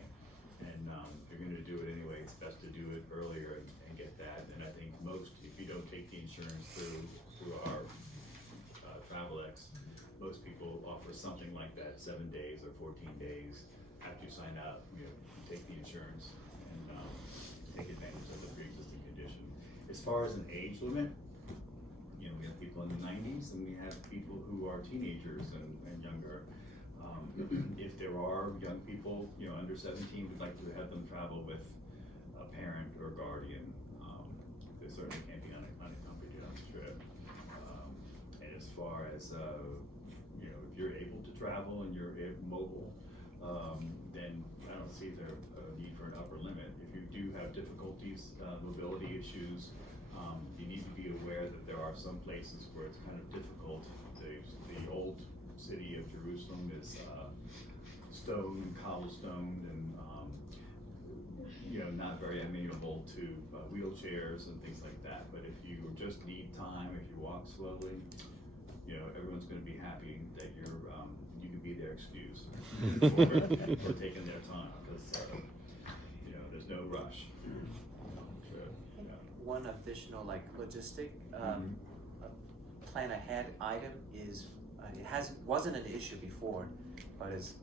And if you're going to do it anyway, it's best to do it earlier and get that. And I think if you don't take the insurance through our TravelX, most people offer something like that, 7 days or 14 days after you sign up. Take the insurance and take advantage of the pre-existing condition. As far as an age limit, we have people in the 90s, and we have people who are teenagers and younger. If there are young people, under 17, we'd like to have them travel with a parent or guardian. They certainly can't be unaccompanied on the trip. And as far as, if you're able to travel and you're mobile, then I don't see the need for an upper limit. If you do have difficulties, mobility issues, you need to be aware that there are some places where it's kind of difficult. The old city of Jerusalem is stone, cobblestone, and not very amenable to wheelchairs and things like that. But if you just need time, if you walk slowly, everyone's going to be happy that you can be their excuse for taking their time, because there's no rush. One additional like logistic, plan ahead item is, wasn't an issue before, but is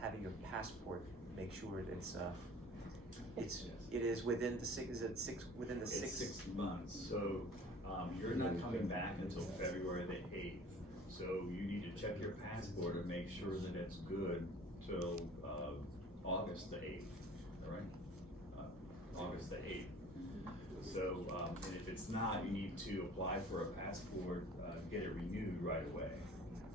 having your passport, make sure it is within the within the It's six? 6 months, so, you're not coming back until February the 8th. So you need to check your passport and make sure that it's good till, August the 8th, all right? August the 8th. So, and if it's not, you need to apply for a passport, get it renewed right away,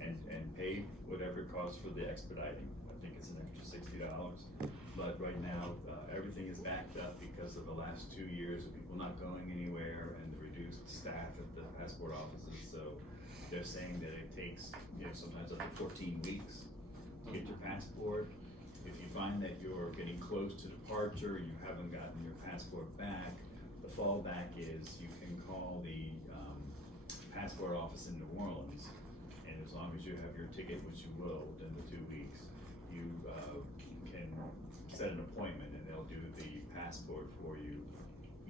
and pay whatever it costs for the expediting. I think it's an extra $60. But right now, everything is backed up because of the last 2 years of people not going anywhere and the reduced staff at the passport offices. So they're saying that it takes, sometimes up to 14 weeks to get your passport. If you find that you're getting close to departure and you haven't gotten your passport back, the fallback is you can call the passport office in New Orleans, and as long as you have your ticket, which you will within the 2 weeks, you can set an appointment and they'll do the passport for you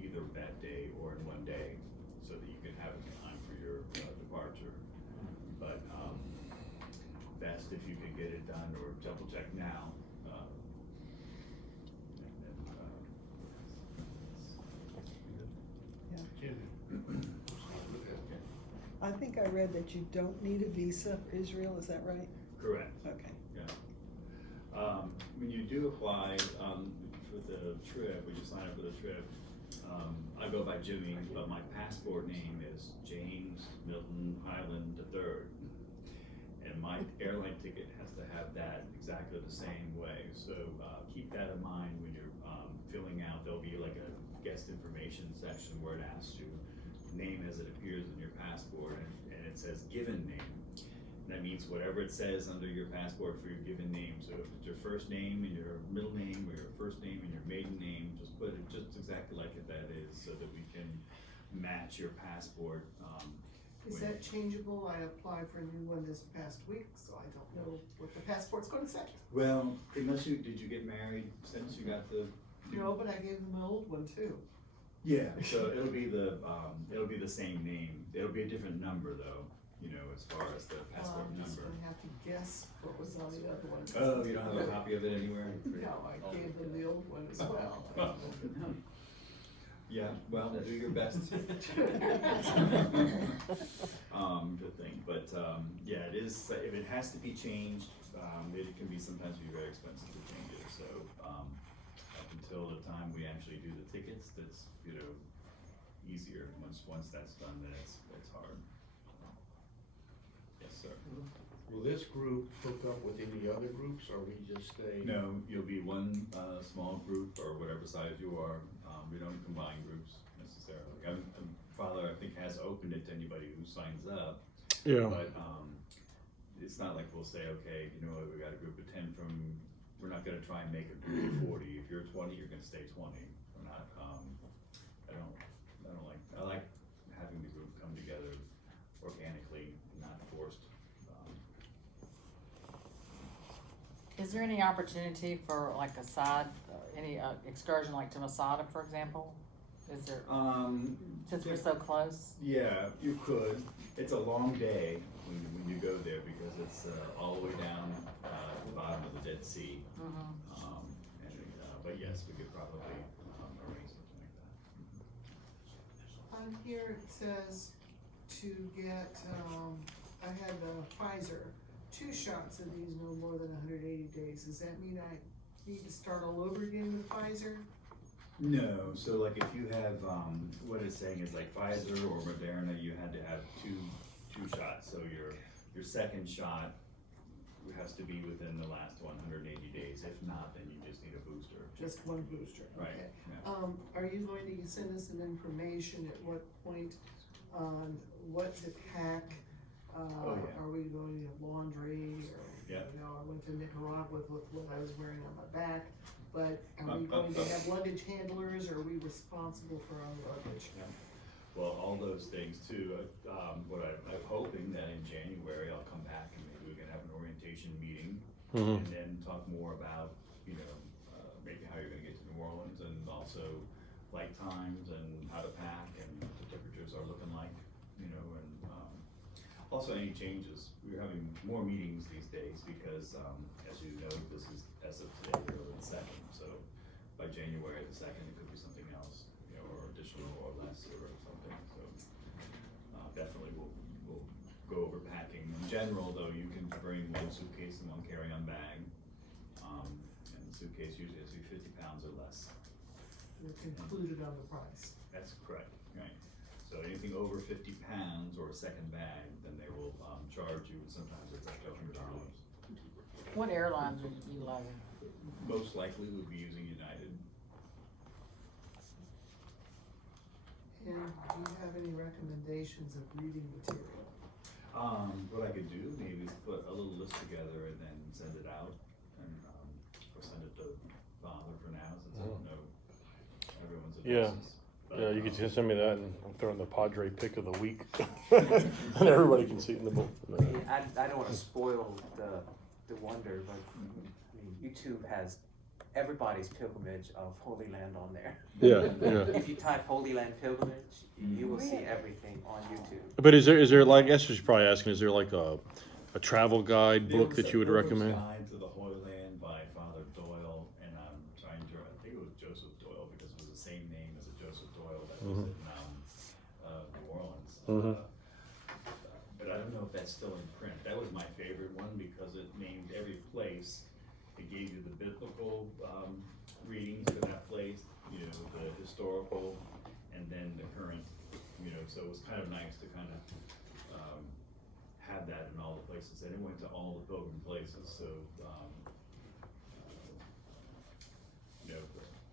either that day or in 1 day, so that you can have it in time for your departure. But best if you can get it done or double check now. I think I read that you don't need a visa for Israel, is that right? Correct. Okay. When you do apply for the trip, when you sign up for the trip, I go by Jimmy, but my passport name is James Milton Highland III. And my airline ticket has to have that exactly the same way. So keep that in mind when you're filling out. There'll be like a guest information section where it asks you name as it appears in your passport, and it says given name. That means whatever it says under your passport for your given name. So if it's your first name and your middle name, or your first name and your maiden name, just put it just exactly like that is, so that we can match your passport. Is that changeable? I applied for a new one this past week, so I don't know what the passport's gonna say. Well, unless did you get married since you got the? No, but I gave them my old one too. Yeah, so it'll be the same name. It'll be a different number though, as far as the passport I'm just number. gonna have to guess what was on the other one. Oh, you don't have a copy of it anywhere? No, I gave them the old one as well. Yeah, well, do your best. Good thing, but, yeah, it is, if it has to be changed, it can sometimes be very expensive to change it, so, up until the time we actually do the tickets, that's, easier. Once that's done, then it's hard. Yes, sir. Will this group hook up with any other groups, or we just stay? No, you'll be one, small group, or whatever size you are. We don't combine groups necessarily. Father, I think, has opened it to anybody who signs up. Yeah. But, it's not like we'll say, okay, we got a group of 10 we're not gonna try and make a group of 40. If you're 20, you're gonna stay 20. We're not, I like having the group come together organically, not forced. Is there any opportunity for like a side, any excursion like to Masada, for example? Is there, since we're so close? Yeah, you could. It's a long day when you go there, because it's all the way down at the bottom of the Dead Sea. But yes, we could probably arrange something like that. On here it says to get, I had the Pfizer, 2 shots of these no more than 180 days. Does that mean I need to start all over again with Pfizer? No, so like if you have, what it's saying is like Pfizer or Moderna, you had to have two shots. So your second shot has to be within the last 180 days. If not, then you just need a booster. Just one booster, Right, okay. yeah. Are you going to send us some information at what point on what to pack? Oh, yeah. Are we going to have laundry, or, Yeah. I went to Nicaragua with what I was wearing on my back, but are we going to have luggage handlers, or are we responsible for our luggage? Yeah. Well, all those things too. What I'm hoping that in January I'll come back and maybe we can have an orientation meeting, and then talk more about, maybe how you're gonna get to New Orleans, and also flight times and how to pack and what the temperatures are looking like, you know, and, also any changes. We're having more meetings these days because, as you know, this is, as of today, we're the 2nd, so by January the 2nd, it could be something else, you know, or additional or less or something, so, definitely we'll go over packing. In general, though, you can bring 1 suitcase and 1 carry-on bag, and the suitcase usually has to be 50 pounds or less. It's included on the price. That's correct, right. So anything over 50 pounds or a second bag, then they will, charge you, and sometimes it's up to $100. What airlines are you utilizing? Most likely would be using United. And do you have any recommendations of reading material? What I could do maybe is put a little list together and then send it out, and, or send it to Father for now, since I don't know everyone's Yeah. addresses. But, Yeah, you could just send me that and I'll throw in the Padre pick of the week. And everybody can see it in the book. I don't wanna spoil the wonder, but, I mean, YouTube has everybody's pilgrimage of Holy Land on there. Yeah, yeah. If you type Holy Land pilgrimage, you will see everything on YouTube. But is there like, that's what you're probably asking, is there like a travel guide There book was that a you would Pilgrim's recommend? Guide to the Holy Land by Father Doyle, and I'm trying to, I think it was Joseph Doyle, because it was the same name as a Joseph Doyle that was in, New Orleans. Mhm. But I don't know if that's still in print. That was my favorite one because it named every place. It gave you the biblical, readings for that place, you know, the historical, and then the current, you know, so it was kind of nice to kind of, have that in all the places, and it went to all the pilgrim places, so, you know,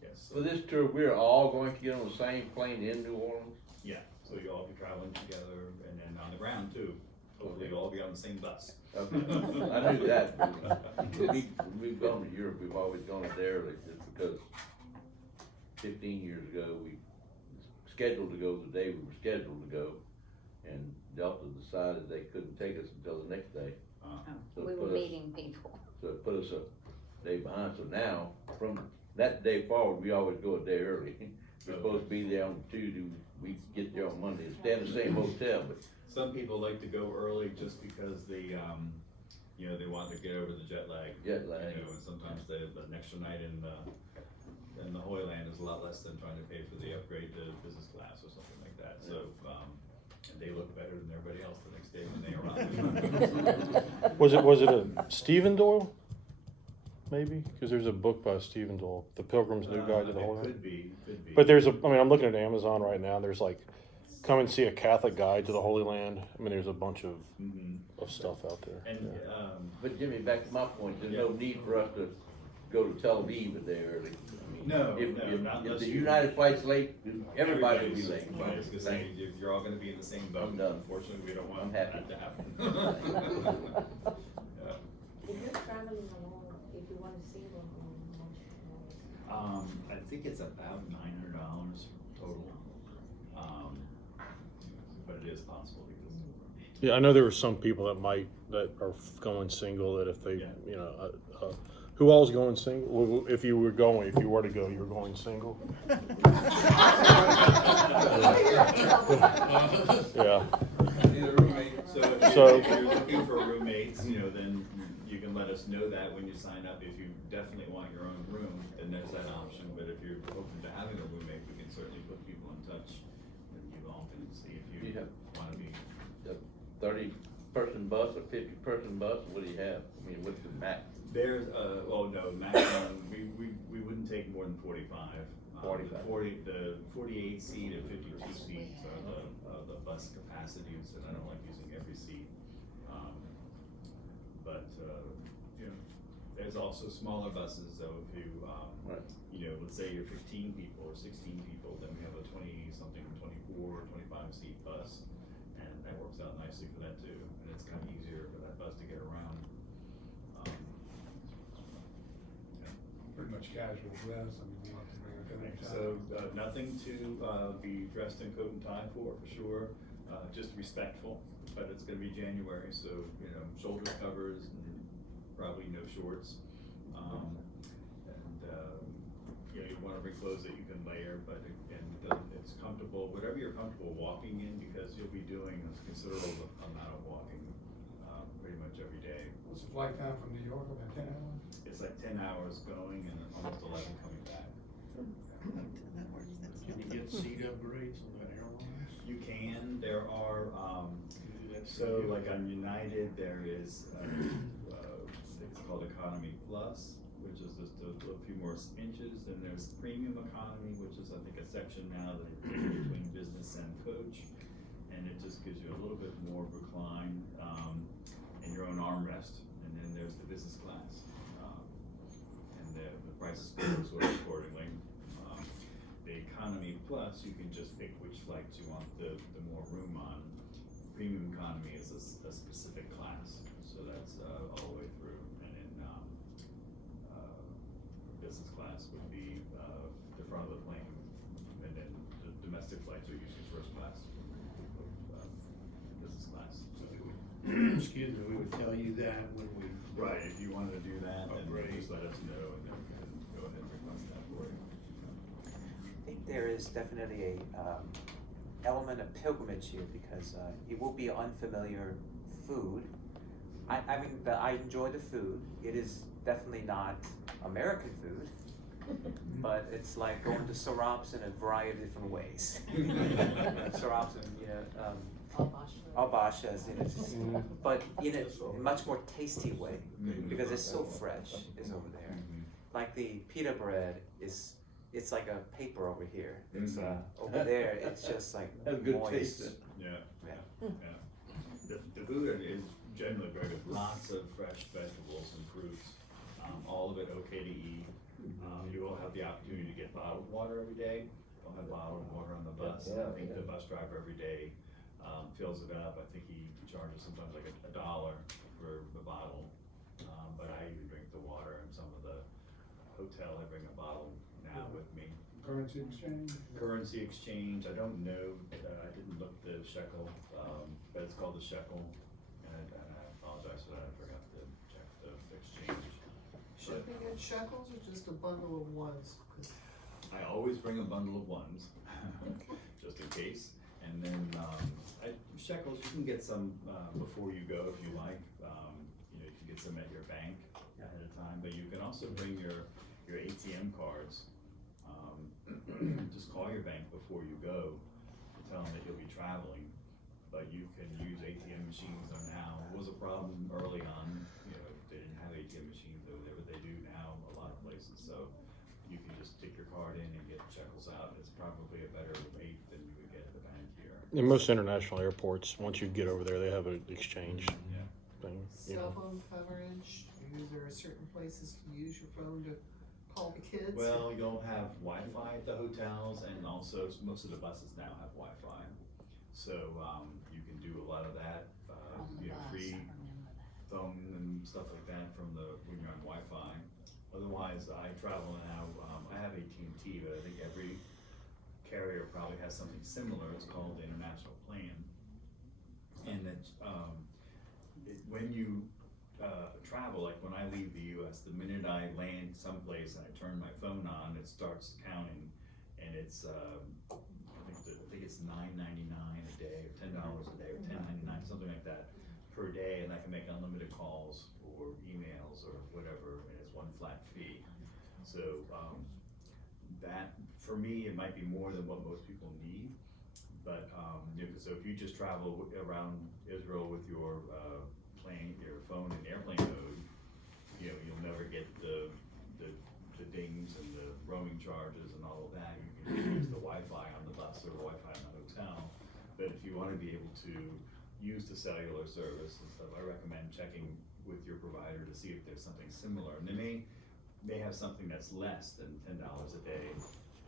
yes. For this tour, we're all going to get on the same plane in New Orleans? Yeah, so you'll all be traveling together, and then on the ground too, hopefully you'll all be on the same bus. Okay, I knew that. We've gone to Europe, we've always gone there, just because 15 years ago, we scheduled to go the day we were scheduled to go, and Delta decided they couldn't take us until the next day. So We it were put us- meeting people. So it put us a day behind, so now, from that day forward, we always go a day early. We're supposed to be there on Tuesday, we get there on Monday, stay in the same hotel, but Some people like to go early just because they, you know, they want to get over the jet lag. Jet lag. You know, and sometimes an extra night in the Holy Land is a lot less than trying to pay for the upgrade to business class or something like that, so, and they look better than everybody else the next day when they arrive. Was it a Stephen Doyle? Maybe? Cause there's a book by Stephen Doyle, The Pilgrim's New Guide to the Holy It Land. could be. But there's I'm looking at Amazon right now, there's like, come and see a Catholic guide to the Holy Land. I mean, there's a bunch of stuff out there. And, Yeah. But Jimmy, back to my point, there's no need for us to go to Tel Aviv a day early. I mean, No, if- no, if- not If unless the you- United flight's late, everybody will be late. I was gonna say, you're all gonna be in the same boat. I'm done. Unfortunately, we don't want I'm happy. that to happen. Yeah. If you're traveling alone, if you want to see them, I think it's about $900 total. But it is possible because. Yeah, I know there were some people that are going single, that if they, Yeah. you know, who all's going single? If you were to go, you were going single? Yeah. Need a roommate. So if you're looking for roommates, you know, then you can let us know that when you sign up. If you definitely want your own room, then there's that option. But if you're open to having a roommate, we can certainly put people in touch with you all and see if you Yeah. wanna be. A 30-person bus, a 50-person bus, what do you have? I mean, what's the max? There's, well, no, maximum, we wouldn't take more than 45. 45. The 48 seat and 52 seats are the bus capacities, and I don't like using every seat. But, you know, there's also smaller buses, so if you, Right. you know, let's say you're 15 people or 16 people, then we have a 20-something, 24, 25 seat bus, and that works out nicely for that too, and it's kind of easier for that bus to get around. Pretty much casual dress, I mean, you don't have to bring a coat and tie. So, nothing to, be dressed in coat and tie for sure, just respectful, but it's gonna be January, so, you know, shoulder covers and probably no shorts. And, you know, you wanna bring every clothes that you can layer, but it's comfortable, whatever you're comfortable walking in, because you'll be doing a considerable amount of walking, pretty much every day. What's the flight time from New York, about 10 hours? It's like 10 hours going and almost 11 coming back. Can you get seat upgrades on the airlines? You can, there are, so like on United, there is, it's called Economy Plus, which is just a few more inches, and there's Premium Economy, which is I think a section now that between business and coach, and it just gives you a little bit more recline, and your own armrest, and then there's the business class, and the prices go sort of accordingly. The Economy Plus, you can just pick which flights you want the more room on. Premium Economy is a specific class, so that's all the way through, and then business class would be the front of the plane, and then the domestic flights are usually first class, business class. So Excuse me, we would tell you that when we. right, if you wanted to do that, then Upgrade. just let us know, and then we can go ahead and request that for you. I think there is definitely a element of pilgrimage here because it will be unfamiliar food. I mean, I enjoy the food. It is definitely not American food, but it's like going to Sarab's in a variety of different ways. Sarab's and al-bashas, but in a much more tasty way because it's so fresh. Is over there. Like the pita bread is. It's like a paper over here. It's over there. It's just like Has good moist. taste. Yeah. Yeah. The food is generally very good. Lots of fresh vegetables and fruits. All of it okay to eat. You will have the opportunity to get bottled water every day. They'll have bottled water on the bus. I think the bus driver every day fills it up. I think he charges sometimes like $1 for the bottle. But I even drink the water, and some of the hotel I bring a bottle now with me. Currency exchange? Currency exchange, I don't know, I didn't look the shekel, but it's called the shekel, and I apologize for that, I forgot to check the exchange. Shipping in shekels or just a bundle of ones? 'Cause I always bring a bundle of ones, just in case, and then, shekels, you can get some, before you go if you like, you can get some at your bank ahead of time, but you can also bring your ATM cards. Just call your bank before you go to tell them that you'll be traveling, but you can use ATM machines now. It was a problem early on, they didn't have ATM machines over there, but they do now a lot of places, so you can just stick your card in and get shekels out. It's probably a better rate than you would get at the bank here. In most international airports, once you get over there, they have an exchange Yeah. thing. Cell phone coverage, is there certain places to use your phone to call the kids? Well, you'll have Wi-Fi at the hotels, and also most of the buses now have Wi-Fi. So, you can do a lot of that, free phone and stuff like that when you're on Wi-Fi. Otherwise, I travel now, I have AT&T, but I think every carrier probably has something similar. It's called the International Plan. And it's, when you travel, like when I leave the US, the minute I land someplace and I turn my phone on, it starts counting, and it's I think it's $9.99 a day, or $10 a day, or $10.99, something like that per day, and I can make unlimited calls or emails or whatever, and it's one flat fee. So that for me, it might be more than what most people need, but so if you just travel around Israel with your phone in airplane mode, you'll never get the dings and the roaming charges and all of that. You can just use the Wi-Fi on the bus or the Wi-Fi in the hotel. But if you want to be able to use the cellular service and stuff, I recommend checking with your provider to see if there's something similar. And they may have something that's less than $10 a day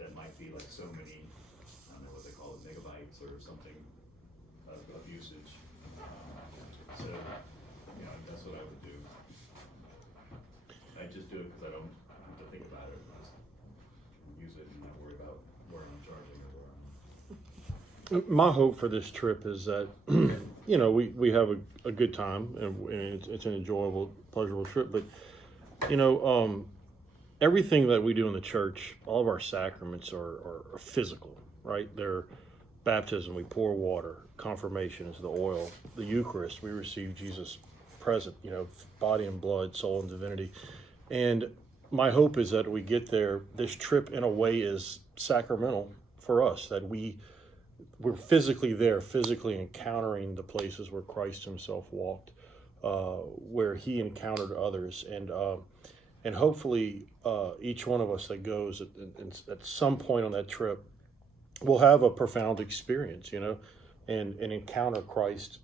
that might be like so many, I don't know what they call it, megabytes or something of usage. So, that's what I would do. I just do it because I don't have to think about it. I just use it and not worry about where I'm charging or where I'm. My hope for this trip is that, we have a good time and it's an enjoyable, pleasurable trip. But, everything that we do in the church, all of our sacraments are physical, right? They're baptism, we pour water, confirmation is the oil, the Eucharist, we receive Jesus present, body and blood, soul and divinity. And my hope is that we get there, this trip in a way is sacramental for us, that we're physically there, physically encountering the places where Christ himself walked, where he encountered others. And hopefully each one of us that goes at some point on that trip will have a profound experience, and encounter Christ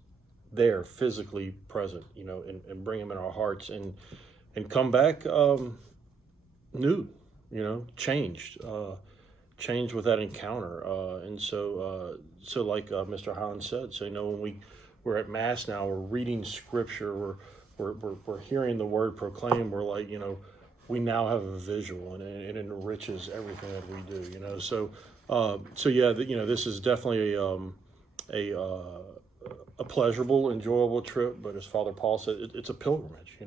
there, physically present, and bring him in our hearts and come back new, changed with that encounter. And so like Mr. Holland said, so when we're at Mass now, we're reading Scripture, we're hearing the Word proclaimed. We're like, we now have a visual, and it enriches everything that we do. So yeah, this is definitely a pleasurable, enjoyable trip. But as Father Paul said, it's a pilgrimage,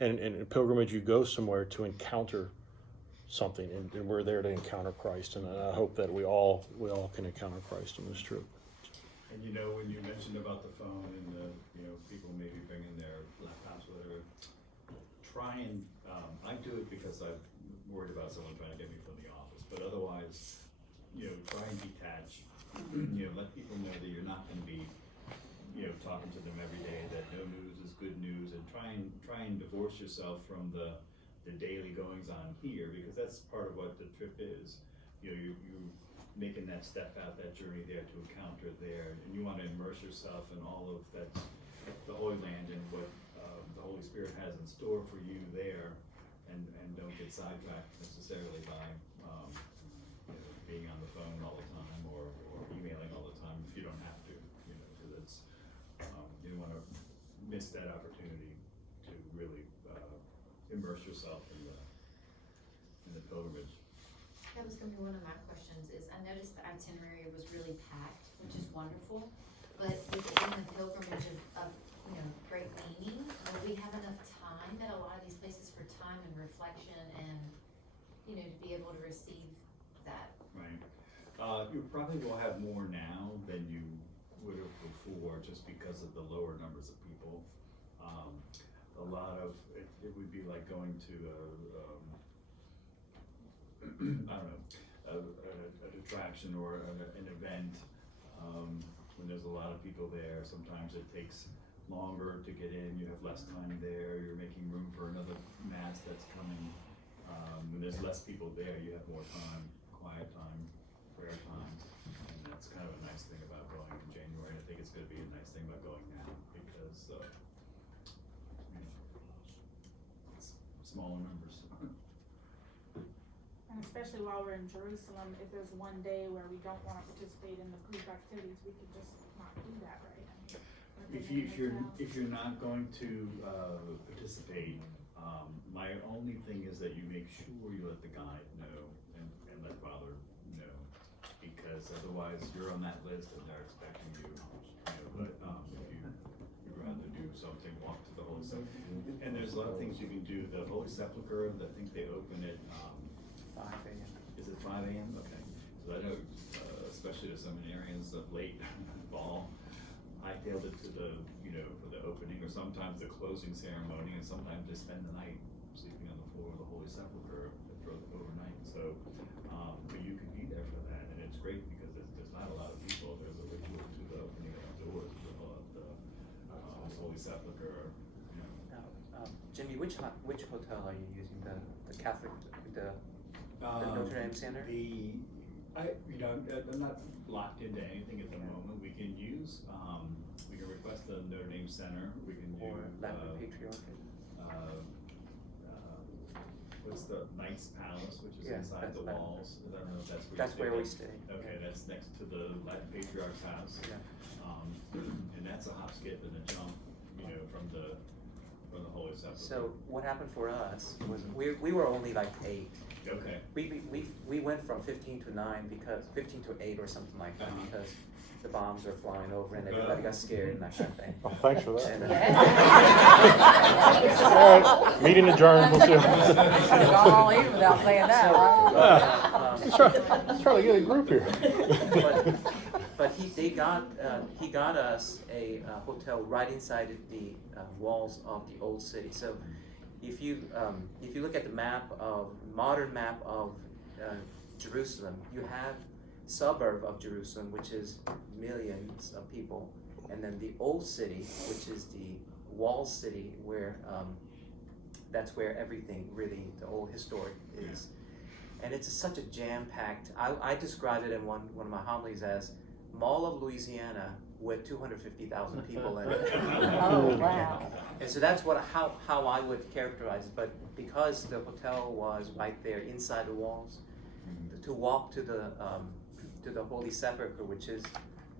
and in pilgrimage you go somewhere to encounter something, and we're there to encounter Christ. And I hope that we all can encounter Christ on this trip. And when you mentioned about the phone and people maybe bringing their laptops, whatever, try and, I do it because I'm worried about someone trying to get me from the office, but otherwise, try and detach, let people know that you're not gonna be, talking to them every day, that no news is good news, and try and divorce yourself from the daily goings on here, because that's part of what the trip is. You making that step out, that journey there to encounter there, and you want to immerse yourself in all of that, the Holy Land, and what the Holy Spirit has in store for you there, and don't get sidetracked necessarily by being on the phone all the time or emailing all the time if you don't have to, because it's you don't want to miss that opportunity to really immerse yourself in the pilgrimage. That was gonna be one of my questions, is I noticed the itinerary was really packed, which is wonderful, but with it being a pilgrimage of great meaning, will we have enough time at a lot of these places for time and reflection and, to be able to receive that? Right. You probably will have more now than you would have before, just because of the lower numbers of people. A lot of it would be like going to I don't know, an attraction or an event, when there's a lot of people there. Sometimes it takes longer to get in, you have less time there, you're making room for another Mass that's coming. When there's less people there, you have more time, quiet time, prayer time, and that's kind of a nice thing about going in January. I think it's gonna be a nice thing about going now, because it's smaller numbers. And especially while we're in Jerusalem, if there's one day where we don't wanna participate in the group activities, we could just not do that, right? If you're not going to participate, my only thing is that you make sure you let the guide know and let Father know, because otherwise you're on that list and they're expecting you. But if you'd rather do something, walk to the Holy Sepulchre, and there's a lot of things you can do. The Holy Sepulchre, I think they open at 5 a.m. Is it 5 a.m.? Okay. So I know, especially to seminarians of late fall, I tailed it to the, for the opening, or sometimes the closing ceremony, and sometimes they spend the night sleeping on the floor of the Holy Sepulchre for overnight. So, but you can be there for that, and it's great because there's not a lot of people. There's a ritual to the opening of the doors of the Holy Sepulchre. Jimmy, which hotel are you using? The Catholic, the Notre Dame Center? I'm not locked into anything at the moment. We can use, we can request the Notre Dame Center. We can do Latin Patriarchate. What's the Knights Palace, which is inside the walls. I don't know if that's where we stay. Okay, that's next to the Latin Patriarch's house. Yeah. And that's a hop, skip, and a jump, from the from the Holy Sepulchre. So what happened for us was we were only like 8. Okay. We went from 15 to 9 because 15 to 8 or something like that because the bombs were flying over and everybody got scared and that kind of thing. Oh, thanks for that. And, All right, meeting adjourned. We'll see. Could've gone all in without saying that, right? Let's try to get a group here. But he got us a hotel right inside the walls of the old city. So if you look at the modern map of Jerusalem, you have suburb of Jerusalem, which is millions of people, and then the old city, which is the wall city, where that's where everything really, the old historic is. And it's such a jam-packed, I described it in one of my homilies as Mall of Louisiana with 250,000 people in it. Oh, wow. And so that's how I would characterize it, but because the hotel was right there inside the walls, to walk to the Holy Sepulchre,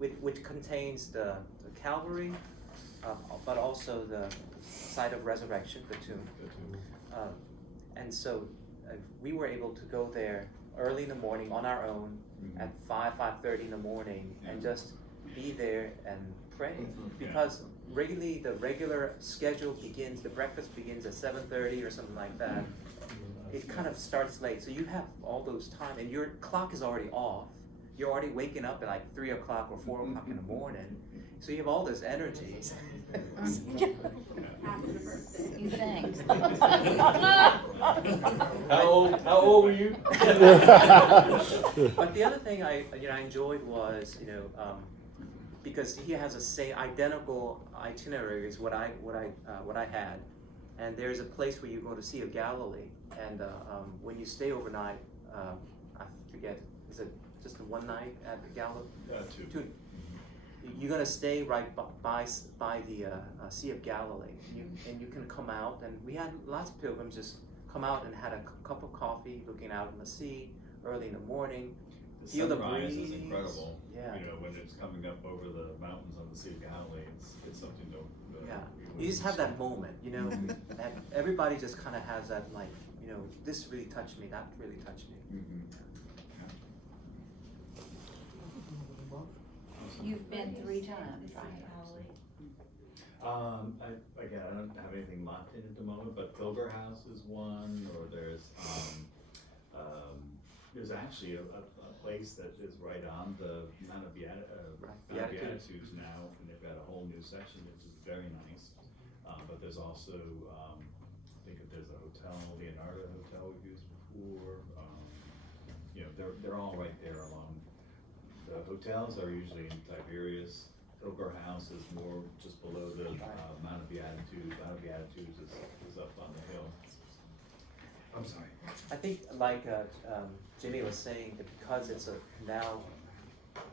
which contains the Calvary, but also the site of resurrection, the tomb. And so we were able to go there early in the morning on our own at 5:30 in the morning and just be there and pray, because the regular schedule begins, the breakfast begins at 7:30 or something like that. It kind of starts late, so you have all those time and your clock is already off. You're already waking up at like 3 o'clock or 4 o'clock in the morning, so you have all this energy. You think? How old were you? But the other thing I enjoyed was, because he has identical itinerary as what I had, and there's a place where you go to Sea of Galilee, and when you stay overnight, I forget, is it just one night at the Galilee? 2. You're gonna stay right by the Sea of Galilee, and you can come out, and we had lots of pilgrims just come out and had a cup of coffee, looking out in the sea early in the morning. The Feel the sunrise breeze. is incredible. Yeah. When it's coming up over the mountains on the Sea of Galilee, it's something to. Yeah. You just have that moment, that everybody just kind of has that, like, this really touched me, that really touched me. You've been 3 times, right? I don't have anything locked in at the moment, but Pilgrim House is one, or there's actually a place that is right on the Mount of Beatitudes now, and they've got a whole new section, which is very nice. But there's also, I think if there's a hotel, Leonardo Hotel we've used before. They're all right there along. The hotels are usually in Tiberias. Pilgrim House is more just below the Mount of Beatitudes. Mount of Beatitudes is up on the hill. I'm sorry. I think, like Jimmy was saying, that because it's now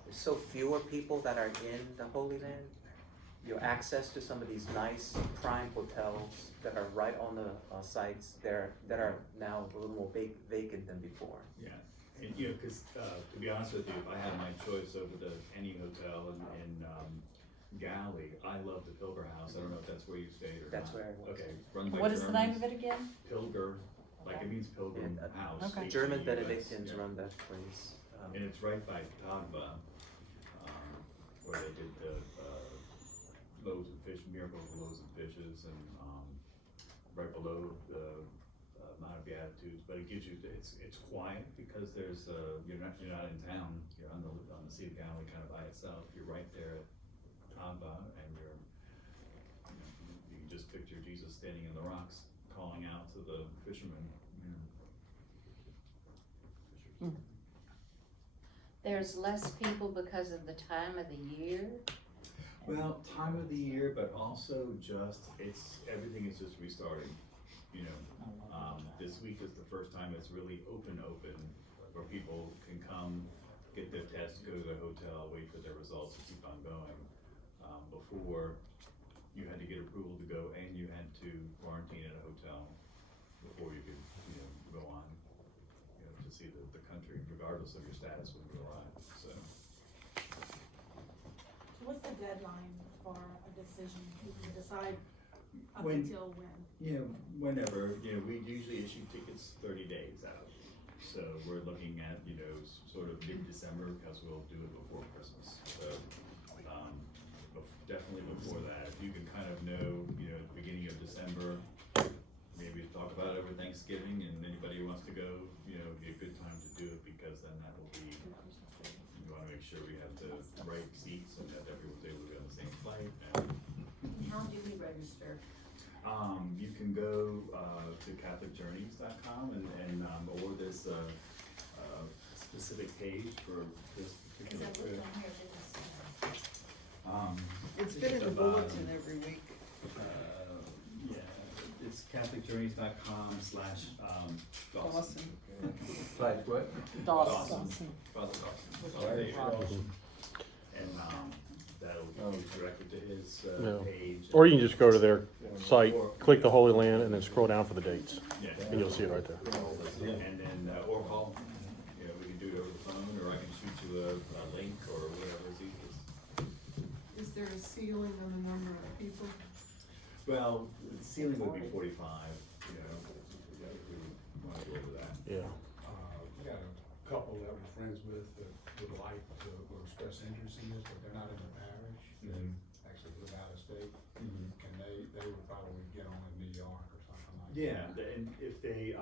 there's so fewer people that are in the Holy Land, your access to some of these nice prime hotels that are right on the sites there that are now a little more vacant than before. Yeah, and because to be honest with you, if I had my choice over any hotel in Galilee, I love the Pilgrim House. I don't know if that's where you stayed or That's not. where I was. Okay, run by What is the name Germans. of it again? Pilgrim, like it means Pilgrim And, House. Okay. German H-E-U-S, Benedictines yeah. run that place. And it's right by Tagba, where they did the loaves and fish, miracles of loaves and fishes, and right below the Mount of Beatitudes. But it gives you, it's quiet because there's you're not in town. You're on the Sea of Galilee, kind of by itself. You're right there at Tagba, and you can just picture Jesus standing in the rocks, calling out to the fishermen. There's less people because of the time of the year. Well, time of the year, but also everything is just restarting. This week is the first time it's really open, where people can come, get their tests, go to their hotel, wait for their results, and keep on going. Before, you had to get approval to go, and you had to quarantine at a hotel before you could, go on, to see the country, regardless of your status when you arrive. So. What's the deadline for a decision? You can decide Up When- until when? You know, whenever, you know, we usually issue tickets 30 days out. So we're looking at, you know, sort of mid-December, because we'll do it before Christmas. So, definitely before that, if you can kind of know, you know, beginning of December, maybe talk about it over Thanksgiving, and anybody who wants to go, you know, it'd be a good time to do it, because then that will be, you wanna make sure we have the right seats and that everyone's able to be on the same flight. And, How do we register? you can go to CatholicJourneys.com or this specific page for this Cause I particular looked trip. on here, it didn't say. It's been in the bulletin every week. Yeah, it's CatholicJourneys.com/Dawson. Like what? Dawson. Father Dawson. And that'll be directed to his Yeah. page. Or you can just go to their site, click the Holy Land, and then scroll down for the dates, Yeah. and you'll see it right there. And then, or call, you know, we can do it over the phone, or I can shoot you a link or whatever is easiest. Is there a ceiling on the number of people? Well, the ceiling would be 45, you know, we want to go over that. Yeah. We got a couple that we're friends with that would like to, or express interest in this, but they're not in the parish. They actually live out of state. Can they would probably get on in New York or something like that. Yeah, and if they,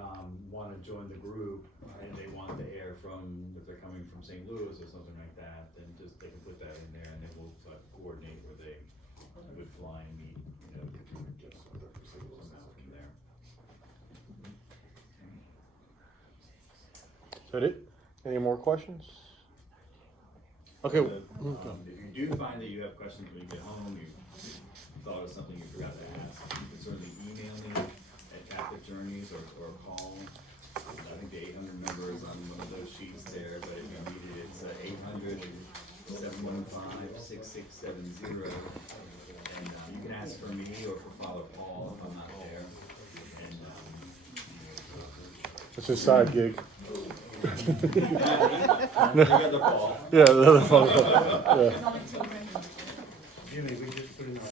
want to join the group, and they want to air from, if they're coming from St. Louis or something like that, then just, they can put that in there, and then we'll coordinate where they would fly and meet, you know, just somehow from there. Is that it? Any more questions? Okay. If you do find that you have questions when you get home, you thought of something you forgot to ask, you can certainly email me at Catholic Journeys or call. I think the 800 number is on one of those sheets there, but if you need it, it's 800-715-6670. And you can ask for me or for Father Paul if I'm not there. And It's his side gig. the other Paul. Yeah, the other phone. Yeah. Jimmy, we just